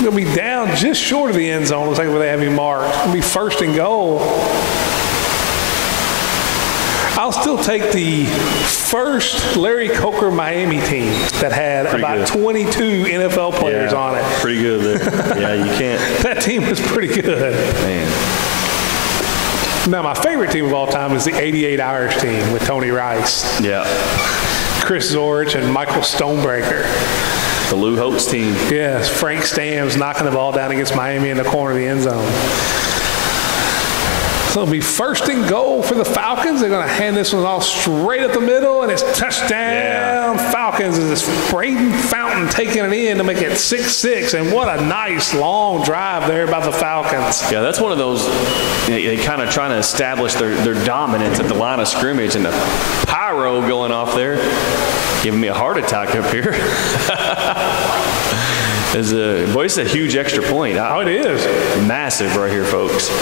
He'll be down just short of the end zone. Looks like where they have him marked. It'll be 1st and goal. I'll still take the first Larry Coker Miami team that had about 22 NFL players on it. Pretty good there. Yeah, you can't. That team was pretty good. Man. Now, my favorite team of all time is the '88 Irish team with Tony Rice. Yeah. Chris Zorich and Michael Stonebreaker. The Lou Holtz team. Yes, Frank Stamms knocking the ball down against Miami in the corner of the end zone. So it'll be 1st and goal for the Falcons. They're going to hand this one off straight up the middle, and it's touchdown. Falcons is this Braden Fountain taking it in to make it 6-6, and what a nice long drive there by the Falcons. Yeah, that's one of those, they kind of trying to establish their dominance at the line of scrimmage, and the pyro going off there, giving me a heart attack up here. It's a huge extra point. It is. Massive right here, folks.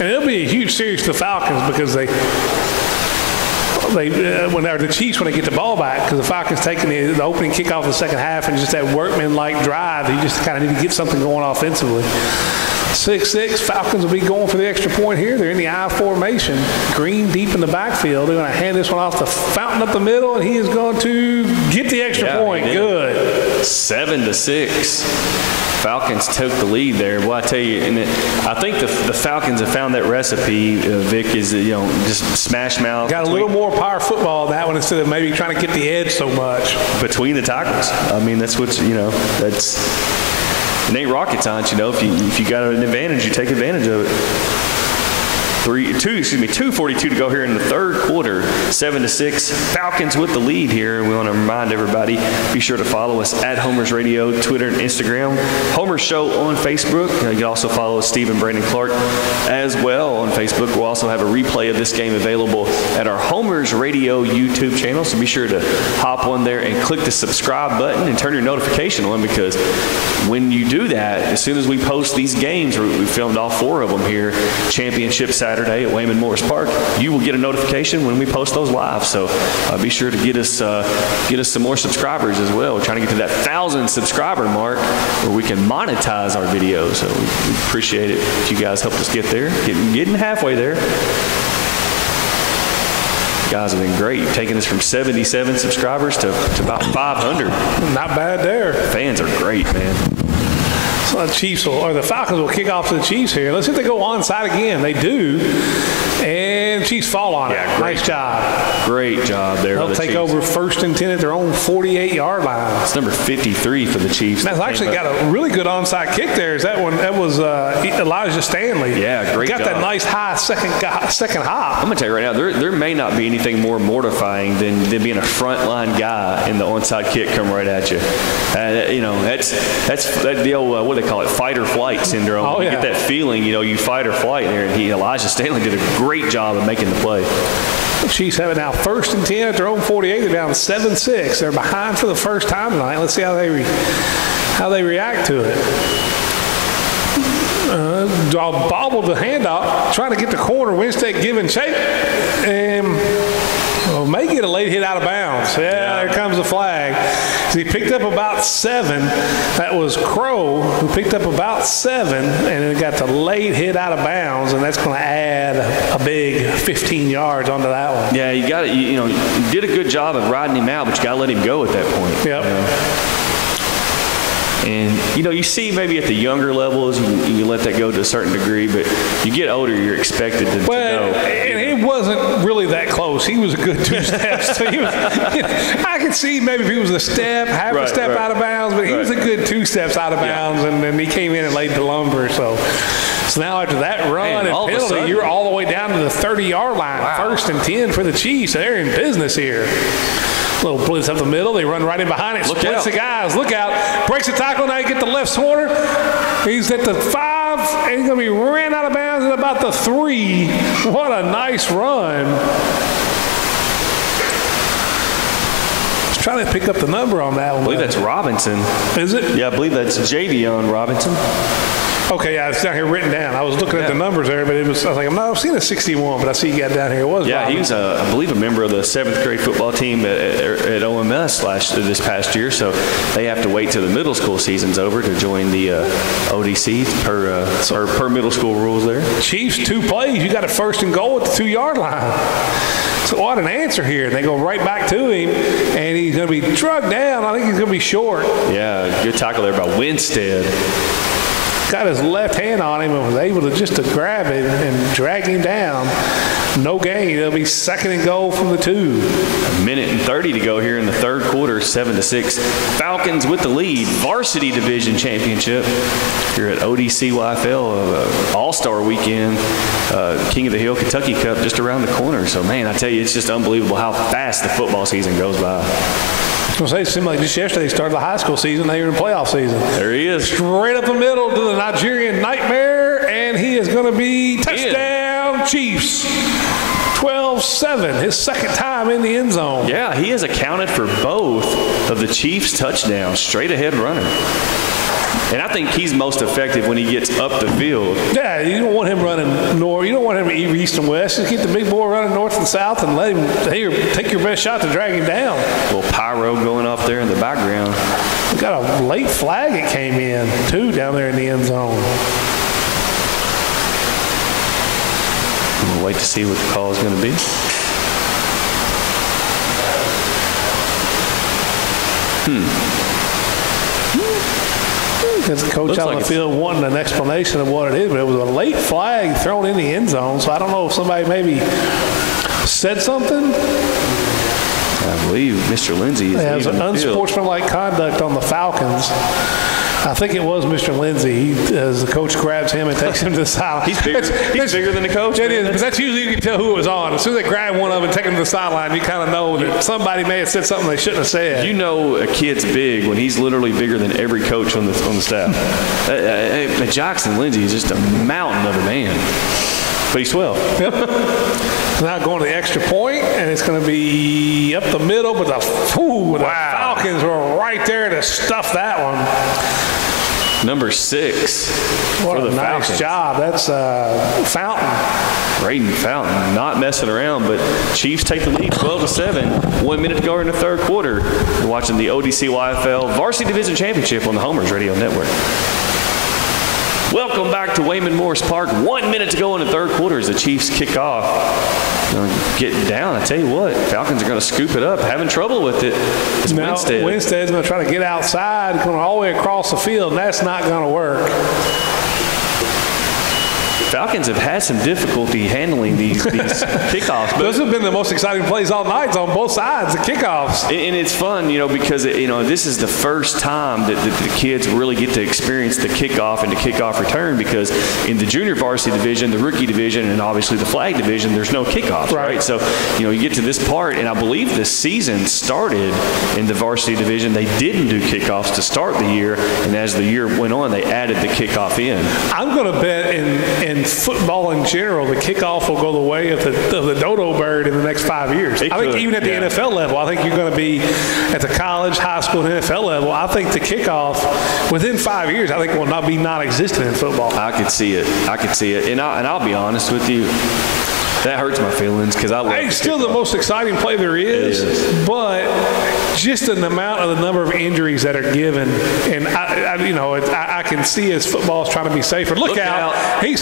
And it'll be a huge series for the Falcons because when they're the Chiefs when they get the ball back, because the Falcons taking the opening kickoff of the second half and just that workman-like drive, you just kind of need to get something going offensively. 6-6, Falcons will be going for the extra point here. They're in the I formation. Green deep in the backfield. They're going to hand this one off to Fountain up the middle, and he is going to get the extra point. Good. 7-6. Falcons took the lead there. Well, I tell you, and I think the Falcons have found that recipe, Vic, is, just smash mouth. Got a little more power football in that one instead of maybe trying to get the edge so much. Between the tackles. I mean, that's what's, it ain't rocket science, if you got an advantage, you take advantage of it. 2:42 to go here in the third quarter. 7-6. Falcons with the lead here. We want to remind everybody, be sure to follow us at Homers Radio, Twitter and Instagram. Homers Show on Facebook. You can also follow Steve and Brandon Clark as well on Facebook. We'll also have a replay of this game available at our Homers Radio YouTube channel. So be sure to hop on there and click the subscribe button and turn your notification on, because when you do that, as soon as we post these games, we filmed all 4 of them here, Championship Saturday at Waymond Morris Park, you will get a notification when we post those live. So be sure to get us some more subscribers as well. We're trying to get to that 1,000 subscriber mark where we can monetize our videos. So we appreciate it if you guys help us get there, getting halfway there. You guys have been great. You've taken us from 77 subscribers to about 500. Not bad there. Fans are great, man. So the Falcons will kick off to the Chiefs here. Let's see if they go onside again. They do. And Chiefs fall on it. Nice job. Great job there. They'll take over 1st and 10 at their own 48-yard line. It's number 53 for the Chiefs. That's actually got a really good onside kick there. Is that one? That was Elijah Stanley. Yeah, great job. Got that nice high second hop. I'm going to tell you right now, there may not be anything more mortifying than being a frontline guy and the onside kick come right at you. That's the old, what do they call it, fight or flight syndrome. Oh, you get that feeling, you fight or flight there. And Elijah Stanley did a great job of making the play. The Chiefs have it now 1st and 10 at their own 48. They're down 7-6. They're behind for the first time tonight. Let's see how they react to it. I'll bobble the handoff, trying to get the corner. Winstead giving shape, and may get a late hit out of bounds. Yeah, here comes the flag. So he picked up about 7. That was Crow who picked up about 7, and then got the late hit out of bounds, and that's going to add a big 15 yards onto that one. Yeah, you got it. You did a good job of riding him out, but you got to let him go at that point. Yep. And, you see maybe at the younger levels, you let that go to a certain degree, but you get older, you're expected to know. And it wasn't really that close. He was a good 2 steps. So I could see maybe if he was a step, half a step out of bounds, but he was a good 2 steps out of bounds, and then he came in and laid the lumber. So now after that run and penalty, you're all the way down to the 30-yard line. Wow. 1st and 10 for the Chiefs. They're in business here. Little blitz up the middle. They run right in behind it. Splits the guys. Look out. Breaks the tackle. Now you get the left corner. He's at the 5, and he's going to be ran out of bounds at about the 3. What a nice run. Just trying to pick up the number on that one. I believe that's Robinson. Is it? Yeah, I believe that's Javion Robinson. Okay, yeah, it's down here written down. I was looking at the numbers there, but I was like, I've seen a 61, but I see you got down here. It was Robinson. He was, I believe, a member of the 7th grade football team at OMS this past year, so they have to wait till the middle school season's over to join the ODC per middle school rules there. Chiefs, 2 plays. You got a 1st and goal at the 2-yard line. So what an answer here. They go right back to him, and he's going to be drugged down. I think he's going to be short. Yeah, good tackle there by Winstead. Got his left hand on him and was able to just grab him and drag him down. No gain. It'll be 2nd and goal from the 2. 1:30 to go here in the third quarter, 7-6. Falcons with the lead. Varsity Division Championship here at ODCYFL, All-Star Weekend, King of the Hill Kentucky Cup just around the corner. So, man, I tell you, it's just unbelievable how fast the football season goes by. I was going to say, it seemed like just yesterday they started the high school season. They were in the playoff season. There he is. Straight up the middle to the Nigerian Nightmare, and he is going to be touchdown Chiefs. 12-7, his 2nd time in the end zone. Yeah, he has accounted for both of the Chiefs' touchdowns. Straight ahead runner. And I think he's most effective when he gets up the field. Yeah, you don't want him running north. You don't want him east and west. Just get the big boy running north and south and let him take your best shot to drag him down. A little pyro going off there in the background. We got a late flag that came in, too, down there in the end zone. We'll wait to see what the call is going to be. There's a coach out on the field wanting an explanation of what it is, but it was a late flag thrown in the end zone, so I don't know if somebody maybe said something. I believe Mr. Lindsay is It was an unsportsmanlike conduct on the Falcons. I think it was Mr. Lindsay. As the coach grabs him and takes him to the sideline. He's bigger than the coach. It is, but that's usually you can tell who it was on. As soon as they grab one of them and take him to the sideline, you kind of know that somebody may have said something they shouldn't have said. You know a kid's big when he's literally bigger than every coach on the staff. Jackson Lindsay is just a mountain of a man. But he's 12. Yep. Now going to the extra point, and it's going to be up the middle, but the Falcons were right there to stuff that one. Number 6 what for the a nice Falcons. Job. That's Fountain. Braden Fountain, not messing around, but Chiefs take the lead 12-7. 1 minute to go in the third quarter. You're watching the ODCYFL Varsity Division Championship on the Homers Radio Network. Welcome back to Waymond Morris Park. 1 minute to go in the third quarter as the Chiefs kick off. Getting down, I tell you what, Falcons are going to scoop it up. Having trouble with it. It's Winstead. Winstead's going to try to get outside, going all the way across the field, and that's not going to work. Falcons have had some difficulty handling these kickoffs. Those have been the most exciting plays all night on both sides, the kickoffs. And it's fun, because, this is the first time that the kids really get to experience the kickoff and the kickoff return, because in the junior varsity division, the rookie division, and obviously the flag division, there's no kickoffs, right? So, you get to this part, and I believe the season started in the varsity division. They didn't do kickoffs to start the year, and as the year went on, they added the kickoff in. I'm going to bet in football in general, the kickoff will go the way of the dodo bird in the next 5 years. I think even at the NFL level, I think you're going to be at the college, high school, and NFL level. I think the kickoff within 5 years, I think will not be non-existent in football. I could see it. And I'll be honest with you. That hurts my feelings because I love it. It's still the most exciting play there is, but just an amount of the number of injuries that are given, and I can see as football is trying to be safer. Look out. He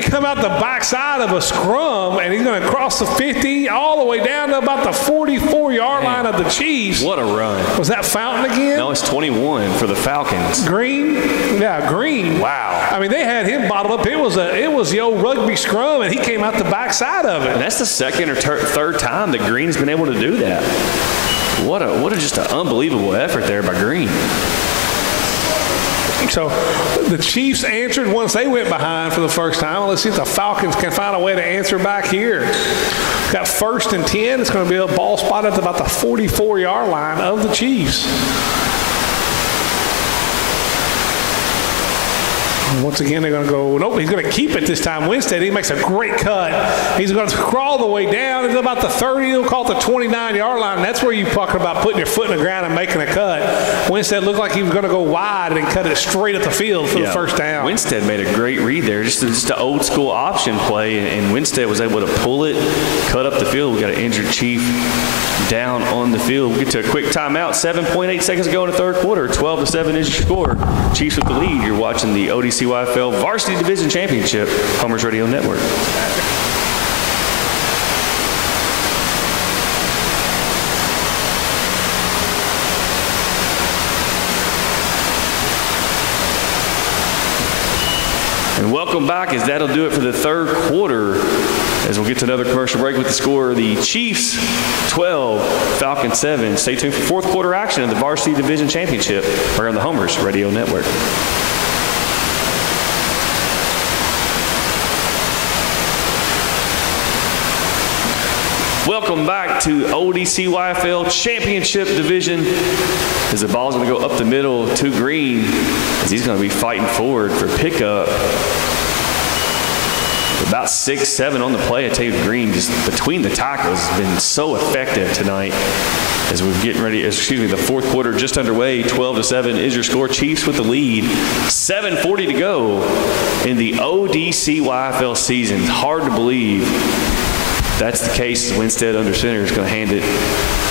come out the backside of a scrum, and he's going to cross the 50 all the way down to about the 44-yard line of the Chiefs. What a run. Was that Fountain again? No, it's 21 for the Falcons. Green? Yeah, Green. Wow. I mean, they had him bottled up. It was the old rugby scrum, and he came out the backside of it. And that's the second or third time that Green's been able to do that. What a just an unbelievable effort there by Green. So the Chiefs answered once they went behind for the first time. Let's see if the Falcons can find a way to answer back here. Got 1st and 10. It's going to be a ball spot at about the 44-yard line of the Chiefs. Once again, they're going to go, nope, he's going to keep it this time. Winstead, he makes a great cut. He's going to crawl the way down. It's about the 30, he'll call it the 29-yard line. That's where you talk about putting your foot in the ground and making a cut. Winstead looked like he was going to go wide and cut it straight at the field for the first down. Winstead made a great read there, just an old-school option play, and Winstead was able to pull it, cut up the field. We got an injured Chief down on the field. We'll get to a quick timeout. 7.8 seconds to go in the third quarter. 12-7 is your score. Chiefs with the lead. You're watching the ODCYFL Varsity Division Championship, Homers Radio Network. And welcome back, as that'll do it for the third quarter. As we'll get to another commercial break with the score, the Chiefs 12, Falcons 7. Stay tuned for fourth quarter action in the Varsity Division Championship right on the Homers Radio Network. Welcome back to ODCYFL Championship Division. As the ball's going to go up the middle to Green, as he's going to be fighting forward for pickup. About 6-7 on the play. I tell you, Green just between the tackles has been so effective tonight. As we're getting ready, the fourth quarter just underway. 12-7 is your score. Chiefs with the lead. 7:40 to go in the ODCYFL season. Hard to believe that's the case. Winstead under center is going to hand it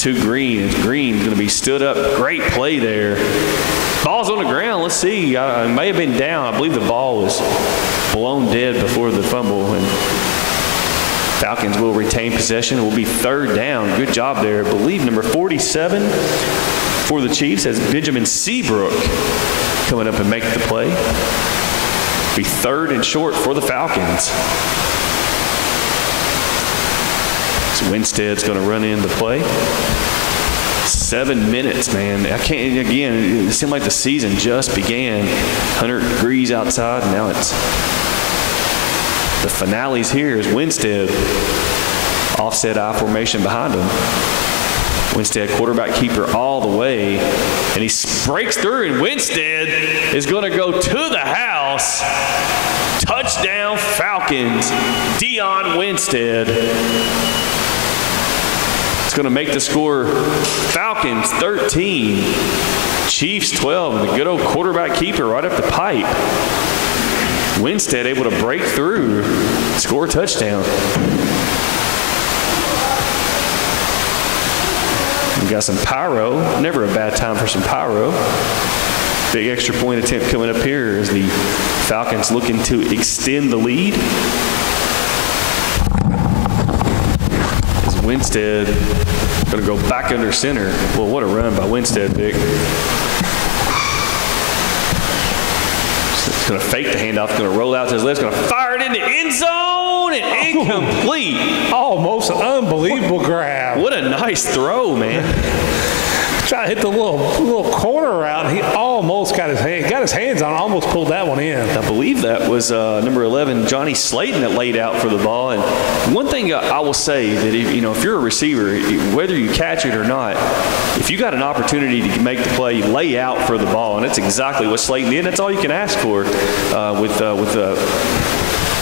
to Green. As Green's going to be stood up. Great play there. Ball's on the ground. Let's see. It may have been down. I believe the ball was blown dead before the fumble. And Falcons will retain possession. It will be third down. Good job there. I believe number 47 for the Chiefs as Benjamin Seabrook coming up and making the play. Be 3rd and short for the Falcons. So Winstead's going to run in the play. 7 minutes, man. I can't, again, it seemed like the season just began. 100 degrees outside, and now it's the finale's here as Winstead offset I formation behind him. Winstead, quarterback keeper all the way, and he breaks through, and Winstead is going to go to the house. Touchdown Falcons, Dion Winstead. It's going to make the score Falcons 13, Chiefs 12, and the good old quarterback keeper right up the pipe. Winstead able to break through, score a touchdown. We got some pyro. Never a bad time for some pyro. Big extra point attempt coming up here as the Falcons looking to extend the lead. As Winstead going to go back under center. Well, what a run by Winstead, Vic. He's going to fake the handoff, going to roll out to his left, going to fire it in the end zone, and incomplete. Almost an unbelievable grab. What a nice throw, man. Trying to hit the little corner route, and he almost got his hands on it, almost pulled that one in. I believe that was number 11, Johnny Slayton, that laid out for the ball. And one thing I will say that if you're a receiver, whether you catch it or not, if you got an opportunity to make the play, lay out for the ball, and that's exactly what Slayton did. That's all you can ask for with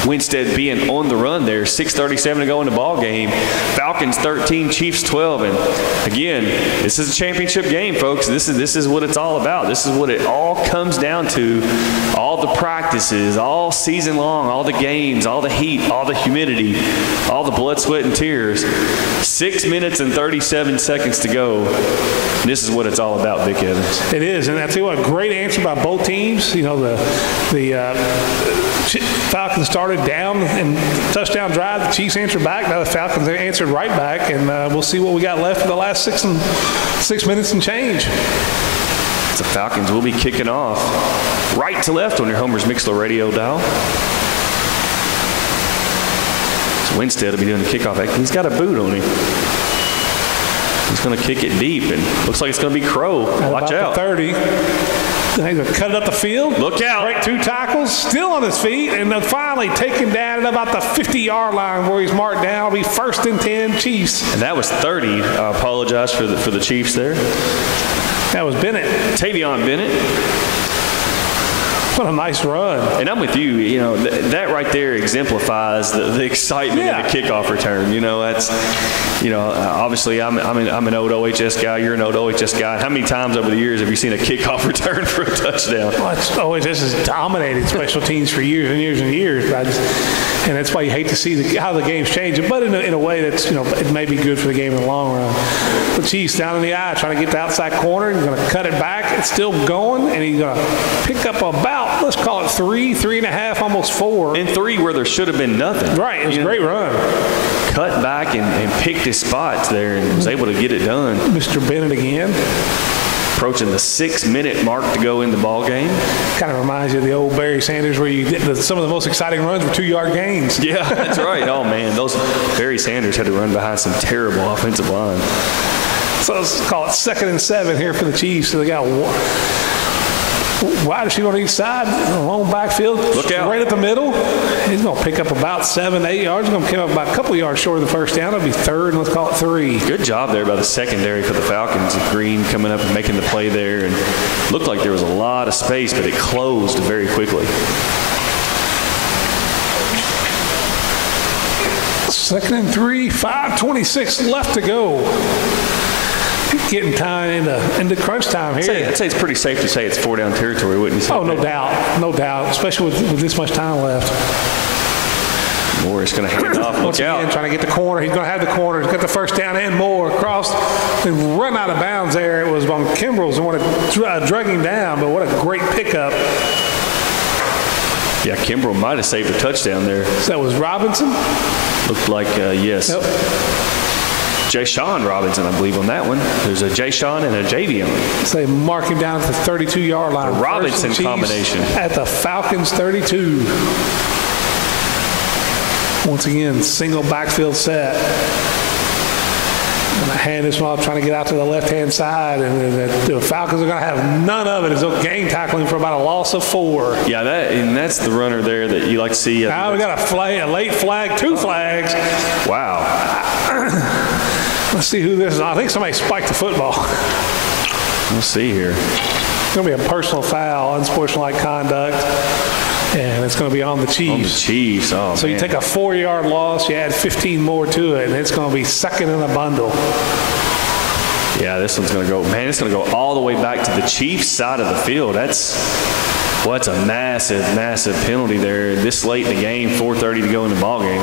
Winstead being on the run there. 6:37 to go in the ball game. Falcons 13, Chiefs 12. And again, this is a championship game, folks. This is what it's all about. This is what it all comes down to. All the practices, all season long, all the games, all the heat, all the humidity, all the blood, sweat, and tears. 6 minutes and 37 seconds to go. This is what it's all about, Vic Evans. It is, and I tell you what, great answer by both teams. You know, the Falcons started down and touchdown drive. The Chiefs answered back. Now the Falcons answered right back, and we'll see what we got left for the last 6 minutes and change. The Falcons will be kicking off right to left on your Homer's Mixler radio dial. So Winstead will be doing the kickoff. He's got a boot on him. He's going to kick it deep, and looks like it's going to be Crow. Watch out. 30. Then he's going to cut it up the field. Look out. Break 2 tackles, still on his feet, and then finally taken down at about the 50-yard line where he's marked down. It'll be 1st and 10, Chiefs. And that was 30. I apologize for the Chiefs there. That was Bennett. Tavion Bennett. What a nice run. And I'm with you. You know, that right there exemplifies the excitement of the kickoff return. You know, that's, obviously I'm an old OHS guy. You're an old OHS guy. How many times over the years have you seen a kickoff return for a touchdown? Well, OHS has dominated special teams for years and years and years. And that's why you hate to see how the game's changing. But in a way that's, it may be good for the game in the long run. The Chiefs down in the eye trying to get the outside corner. He's going to cut it back. It's still going. And he's going to pick up about, let's call it 3.5, almost 4. And 3 where there should have been nothing. Right. It was a great run. Cut back and picked his spots there and was able to get it done. Mr. Bennett again. Approaching the 6-minute mark to go in the ball game. Kind of reminds you of the old Barry Sanders where some of the most exciting runs were 2-yard gains. Yeah, that's right. Oh, man. Those Barry Sanders had to run behind some terrible offensive line. So let's call it 2nd and 7 here for the Chiefs. So they got wide receiver on each side, long backfield. Look out. Right at the middle. He's going to pick up about 7-8 yards. He's going to come up about a couple yards short of the first down. It'll be 3rd, and let's call it 3. Good job there by the secondary for the Falcons. Green coming up and making the play there. And looked like there was a lot of space, but it closed very quickly. 2nd and 3, 5:26 left to go. Getting time into crunch time here. I'd say it's pretty safe to say it's 4-down territory, wouldn't you say? Oh, no doubt, especially with this much time left. Morris going to hand it off. Once again, trying to get the corner. He's going to have the corner. He's got the first down and more. Across and run out of bounds there. It was Von Kimbrell's the one that drug him down, but what a great pickup. Yeah, Kimbrell might have saved a touchdown there. So that was Robinson? Looked like, yes. Yep. Jay-Sean Robinson, I believe, on that one. There's a Jay-Sean and a Javion. So they mark him down at the 32-yard line. The Robinson combination. At the Falcons 32. Once again, single backfield set. And I hand this one off, trying to get out to the left-hand side, and the Falcons are going to have none of it as they'll gain tackling for about a loss of 4. Yeah, that's the runner there that you like to see. Now we got a late flag, 2 flags. Wow. Let's see who this is. I think somebody spiked the football. We'll see here. It's going to be a personal foul, unsportsmanlike conduct, and it's going to be on the Chiefs. On the Chiefs, oh, so man. You take a 4-yard loss, you add 15 more to it, and it's going to be second in a bundle. Yeah, this one's going to go, man, it's going to go all the way back to the Chiefs side of the field. That's a massive, massive penalty there. This late in the game, 4:30 to go in the ball game.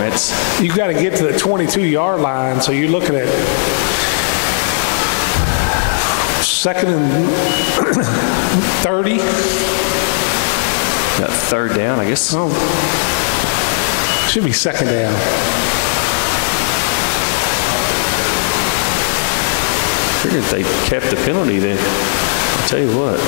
You've got to get to the 22-yard line, so you're looking at second and 30. Got third down, I guess. Oh, should be second down. Figured if they kept the penalty, then I'll tell you what.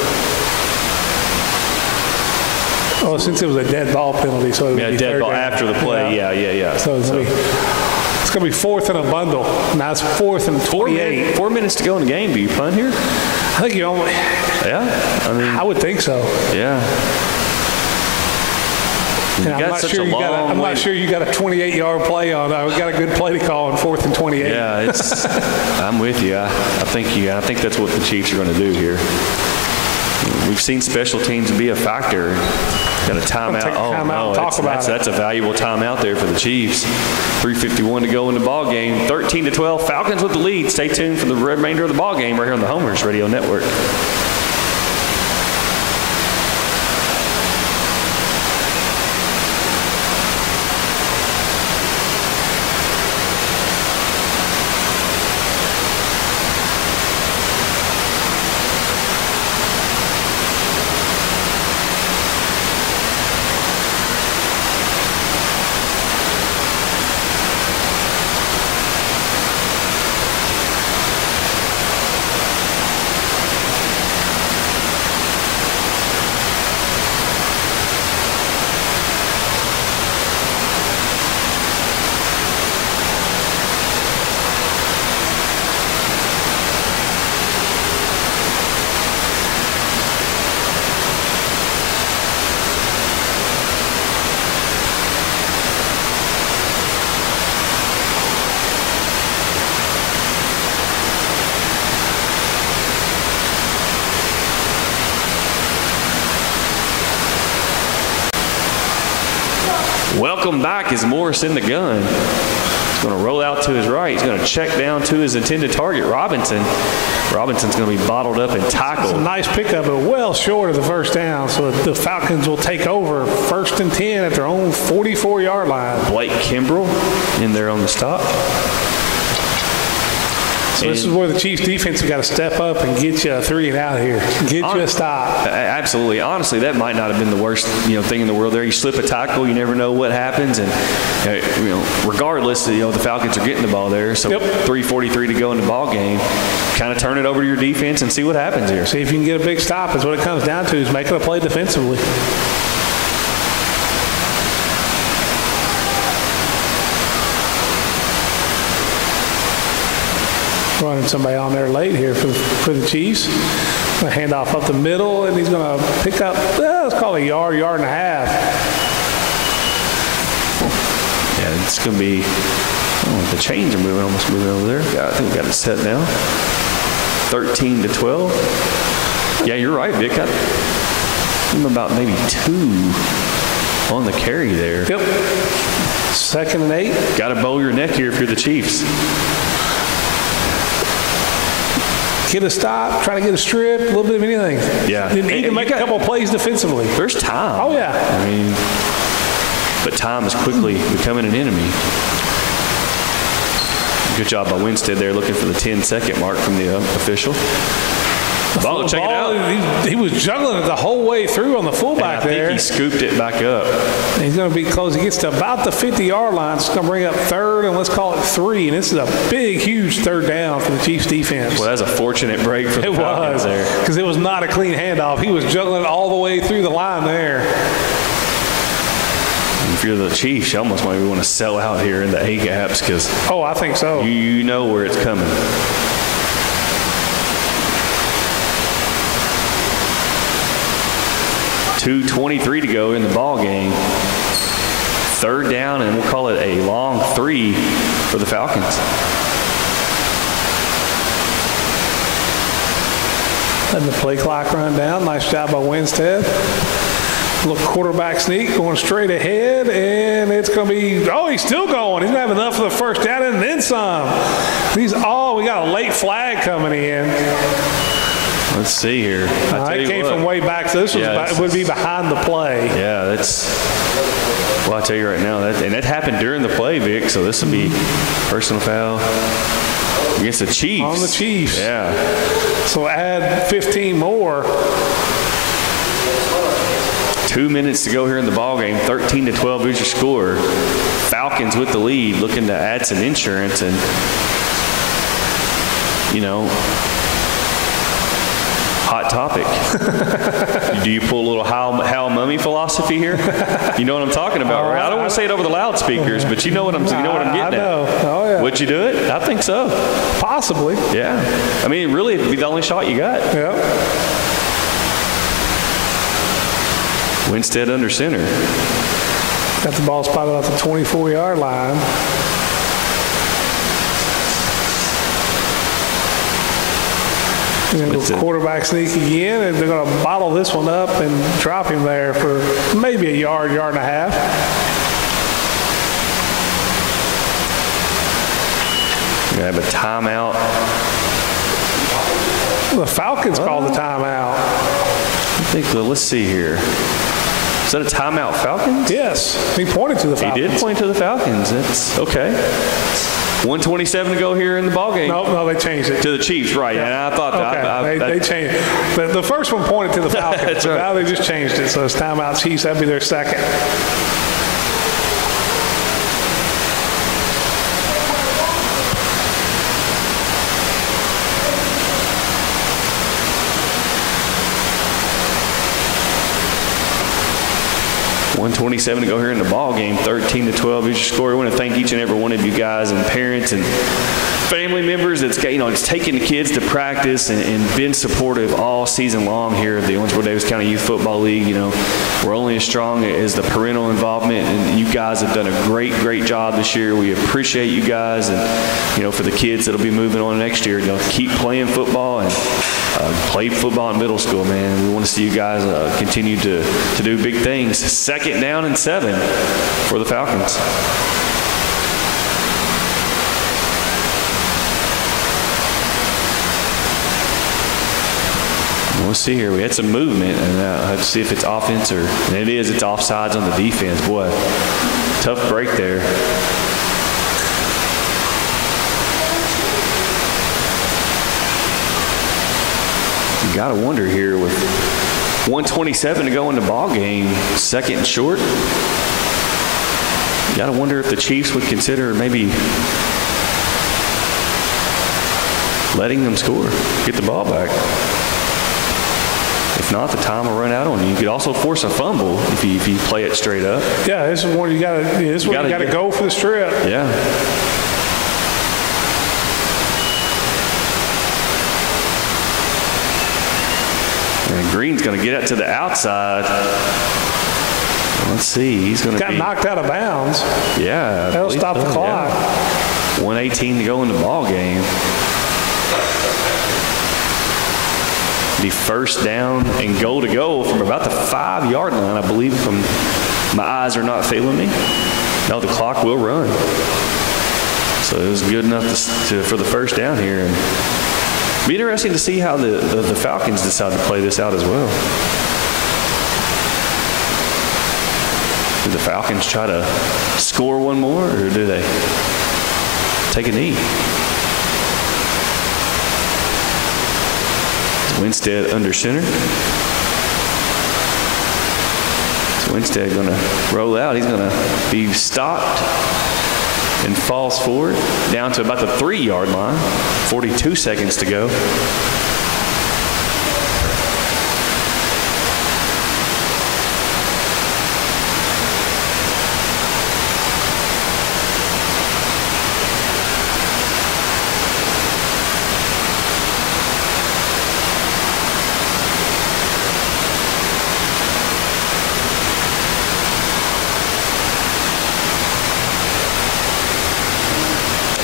Oh, since it was a dead ball penalty, so it would be dead ball down. after the play. Yeah. So it's going to be fourth in a bundle. Now it's fourth and 28. 4 minutes to go in the game. Do you punt here? I think you only. Yeah, I would think so. Yeah. I'm not sure you got a 28-yard play on. We got a good play to call on 4th and 28. Yeah, I'm with you. I think that's what the Chiefs are going to do here. We've seen special teams be a factor. Got a timeout. That's a valuable timeout there for the Chiefs. 3:51 to go in the ball game. 13-12. Falcons with the lead. Stay tuned for the remainder of the ball game right here on the Homers Radio Network. Welcome back is Morris in the gun. He's going to roll out to his right. He's going to check down to his intended target, Robinson. Robinson's going to be bottled up and tackled. It's a nice pickup, but well short of the first down. So the Falcons will take over 1st and 10 at their own 44-yard line. Blake Kimbrell in there on the stop. So this is where the Chiefs defense has got to step up and get you a 3 and out here. Get you a stop. Absolutely. Honestly, that might not have been the worst thing in the world there. You slip a tackle, you never know what happens. And regardless, the Falcons are getting the ball there. So 3:43 to go in the ball game. Kind of turn it over to your defense and see what happens here. See if you can get a big stop. Is what it comes down to, is making a play defensively. Running somebody on there late here for the Chiefs. Going to hand off up the middle, and he's going to pick up, let's call it a yard and a half. Yeah, it's going to be, the chains are almost moving over there. I think we got it set now. 13-12. Yeah, you're right, Vic. I'm about maybe 2 on the carry there. Yep. 2nd and 8. Got to bow your neck here if you're the Chiefs. Get a stop, try to get a strip, a little bit of anything. Yeah. You need to make a couple plays defensively. There's time. Oh, yeah. But time is quickly becoming an enemy. Good job by Winstead there, looking for the 10-second mark from the official. Ball, check it out. He was juggling it the whole way through on the fullback there. I think he scooped it back up. He's going to be close. He gets to about the 50-yard line. It's going to bring up third, and let's call it 3. And this is a big, huge third down for the Chiefs defense. Well, that's a fortunate break for the Falcons there. Because it was not a clean handoff. He was juggling it all the way through the line there. If you're the Chiefs, you almost maybe want to sell out here in the A-gaps because I think so. You know where it's coming. .2:23 to go in the ball game. Third down, and we'll call it a long 3 for the Falcons. Letting the play clock run down. Nice job by Winstead. Little quarterback sneak going straight ahead, and it's going to be, he's still going. He's going to have enough for the first down and then some. We got a late flag coming in. Let's see here. It came from way back, so this would be behind the play. Yeah, I'll tell you right now, that happened during the play, Vic, so this will be personal foul against the Chiefs. On the Chiefs. Yeah. So add 15 more. 2 minutes to go here in the ball game. 13-12 is your score. Falcons with the lead, looking to add some insurance, and hot topic. Do you pull a little Hal Mummy philosophy here? You know what I'm talking about, right? I don't want to say it over the loudspeakers, but you know what I'm getting at. I know. Oh yeah. Would you do it? I think so. Possibly. Yeah. I mean, really, it'd be the only shot you got. Yeah. Winstead under center. Got the ball spotted off the 24-yard line. They're going to go quarterback sneak again, and they're going to bottle this one up and drop him there for maybe a yard and a half. We have a timeout. The Falcons called the timeout. Let's see here. Is that a timeout, Falcons? Yes. He pointed to the Falcons. He did point to the Falcons. That's okay. 1:27 to go here in the ballgame. No, they changed it. To the Chiefs, right. Yeah. And I thought that. They changed it. The first one pointed to the Falcons. That's right. Now they just changed it. So it's timeout Chiefs. That'd be their second. .127 to go here in the ball game. 13-12 is your score. I want to thank each and every one of you guys and parents and family members that's it's taking the kids to practice and been supportive all season long here at the Owensboro-Daviess County Youth Football League. We're only as strong as the parental involvement, and you guys have done a great job this year. We appreciate you guys, and for the kids that'll be moving on next year, keep playing football and played football in middle school, man. We want to see you guys continue to do big things. 2nd down and 7 for the Falcons. We'll see here. We had some movement, and I have to see if it's offense or, and it is. It's offsides on the defense. Boy, tough break there. You got to wonder here with 1:27 to go in the ball game, 2nd and short. You got to wonder if the Chiefs would consider maybe letting them score, get the ball back. If not, the time will run out on you. You could also force a fumble if you play it straight up. Yeah, this is where you got to go for the strip. Yeah. And Green's going to get it to the outside. Let's see. He's going to be knocked out of bounds. Yeah. That'll stop the clock. Yeah. 1:18 to go in the ball game. The 1st down and goal to go from about the 5-yard line, I believe, if my eyes are not failing me. No, the clock will run. So it was good enough for the 1st down here. And it'll be interesting to see how the Falcons decide to play this out as well. Do the Falcons try to score one more, or do they take a knee? Winstead under center. So Winstead going to roll out. He's going to be stopped and falls forward down to about the 3-yard line. 42 seconds to go.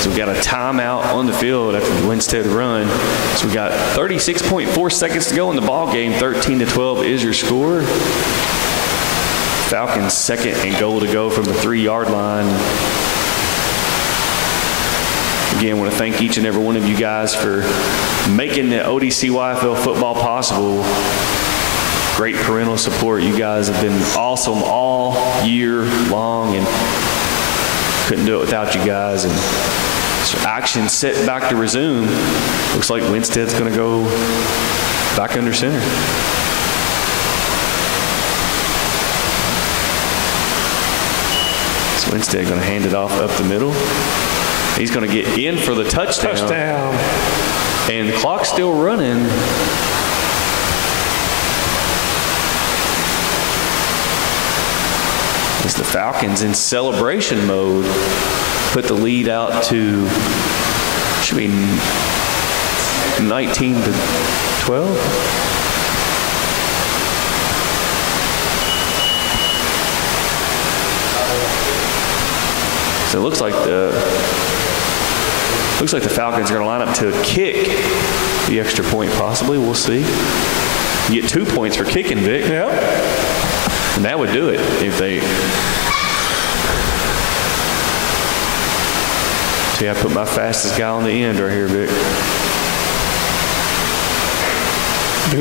So we got a timeout on the field after the Winstead run. So we got 36.4 seconds to go in the ball game. 13-12 is your score. Falcons 2nd and goal to go from the 3-yard line. Again, I want to thank each and every one of you guys for making the ODCYFL football possible. Great parental support. You guys have been awesome all year long, and couldn't do it without you guys. And so action set back to resume. Looks like Winstead's going to go back under center. So Winstead going to hand it off up the middle. He's going to get in for the touchdown. Touchdown. And the clock's still running. As the Falcons in celebration mode put the lead out to, should be 19-12. So it looks like the Falcons are going to line up to kick the extra point possibly. We'll see. You get 2 points for kicking, Vic. Yep. And that would do it if they. See, I put my fastest guy on the end right here, Vic.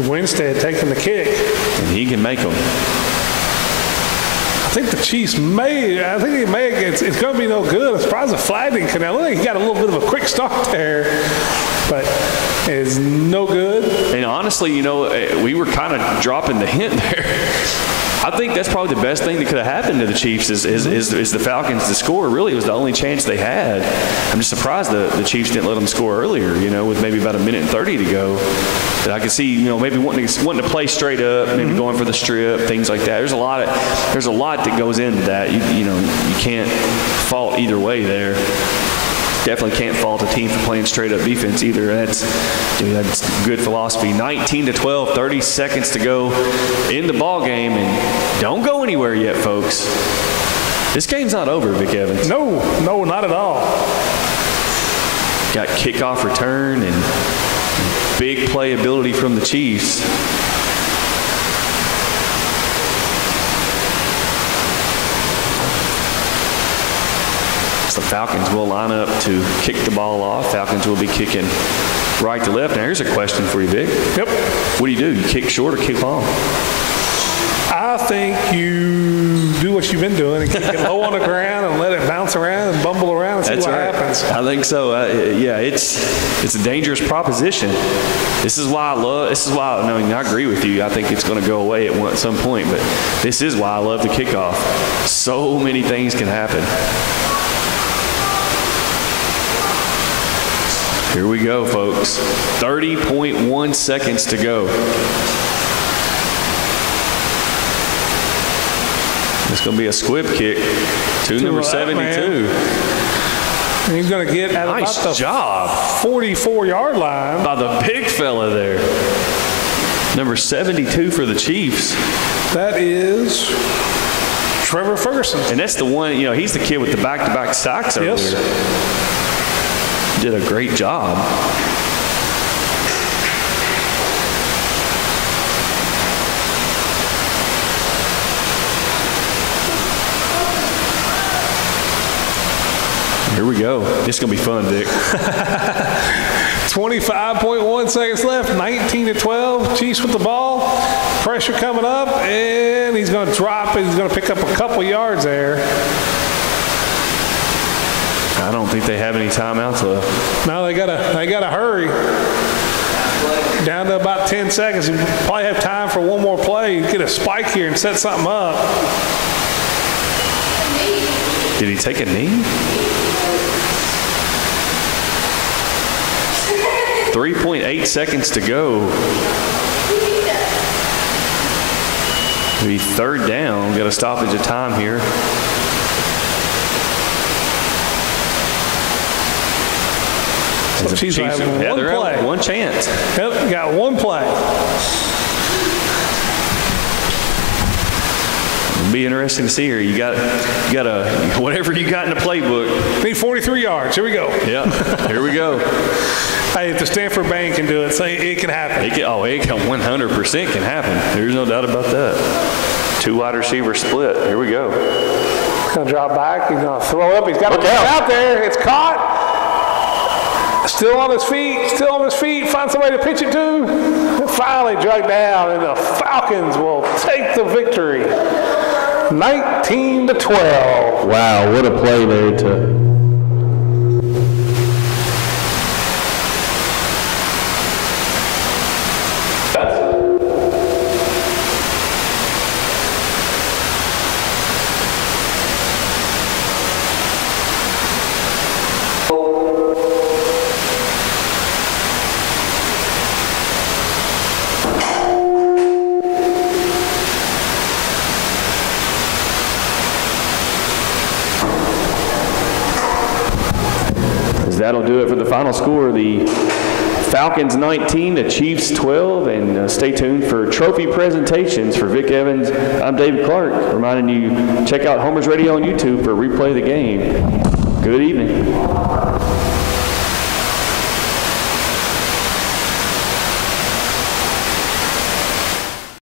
Winstead taking the kick. And he can make them. I think the Chiefs it's going to be no good. I'm surprised the flag didn't come down. Look, he got a little bit of a quick start there, but it's no good. And honestly, you know, we were kind of dropping the hint there. I think that's probably the best thing that could have happened to the Chiefs is the Falcons to score. Really, it was the only chance they had. I'm just surprised the Chiefs didn't let them score earlier, you know, with maybe about 1:30 to go. But I could see, you know, maybe wanting to play straight up, maybe going for the strip, things like that. There's a lot that goes into that. You know, you can't fault either way there. Definitely can't fault a team for playing straight up defense either. That's good philosophy. 19-12, 30 seconds to go in the ball game, and don't go anywhere yet, folks. This game's not over, Vic Evans. No, not at all. Got kickoff return and big playability from the Chiefs. The Falcons will line up to kick the ball off. Falcons will be kicking right to left. Now, here's a question for you, Vic. Yep. What do? You kick short or kick long? I think you do what you've been doing and kick it low on the ground and let it bounce around and bumble around and see what happens. I think so. Yeah, it's a dangerous proposition. This is why I agree with you. I think it's going to go away at some point, but this is why I love the kickoff. So many things can happen. Here we go, folks. 30.1 seconds to go. It's going to be a squib kick to number 72. And he's going to get at about the 44-yard line. By the big fella there. Number 72 for the Chiefs. That is Trevor Ferguson. And that's the one, you know, he's the kid with the back-to-back sacks over there. Did a great job. Here we go. This is going to be fun, Vic. 25.1 seconds left, 19-12. Chiefs with the ball. Pressure coming up, and he's going to drop it. He's going to pick up a couple yards there. I don't think they have any timeouts left. No, they gotta hurry. Down to about 10 seconds. You probably have time for one more play. Get a spike here and set something up. Did he take a knee? 3.8 seconds to go. Be third down. Got a stoppage of time here. So Chiefs have one play. One chance. Yep, got one play. It'll be interesting to see here. You got whatever you got in the playbook. Need 43 yards. Here we go. Yeah, here we go. Hey, if the Stanford Bank can do it, say it can happen. It can 100% can happen. There's no doubt about that. 2 wide receiver split. Here we go. He's going to drop back. He's going to throw up. He's got to get out there. It's caught. Still on his feet. Still on his feet. Find somebody to pitch it to. Finally dragged down, and the Falcons will take the victory. 19-12. Wow, what a play there to. That'll do it for the final score. The Falcons 19, the Chiefs 12, and stay tuned for trophy presentations for Vic Evans. I'm David Clark, reminding you check out Homer's Radio on YouTube for a replay of the game. Good evening.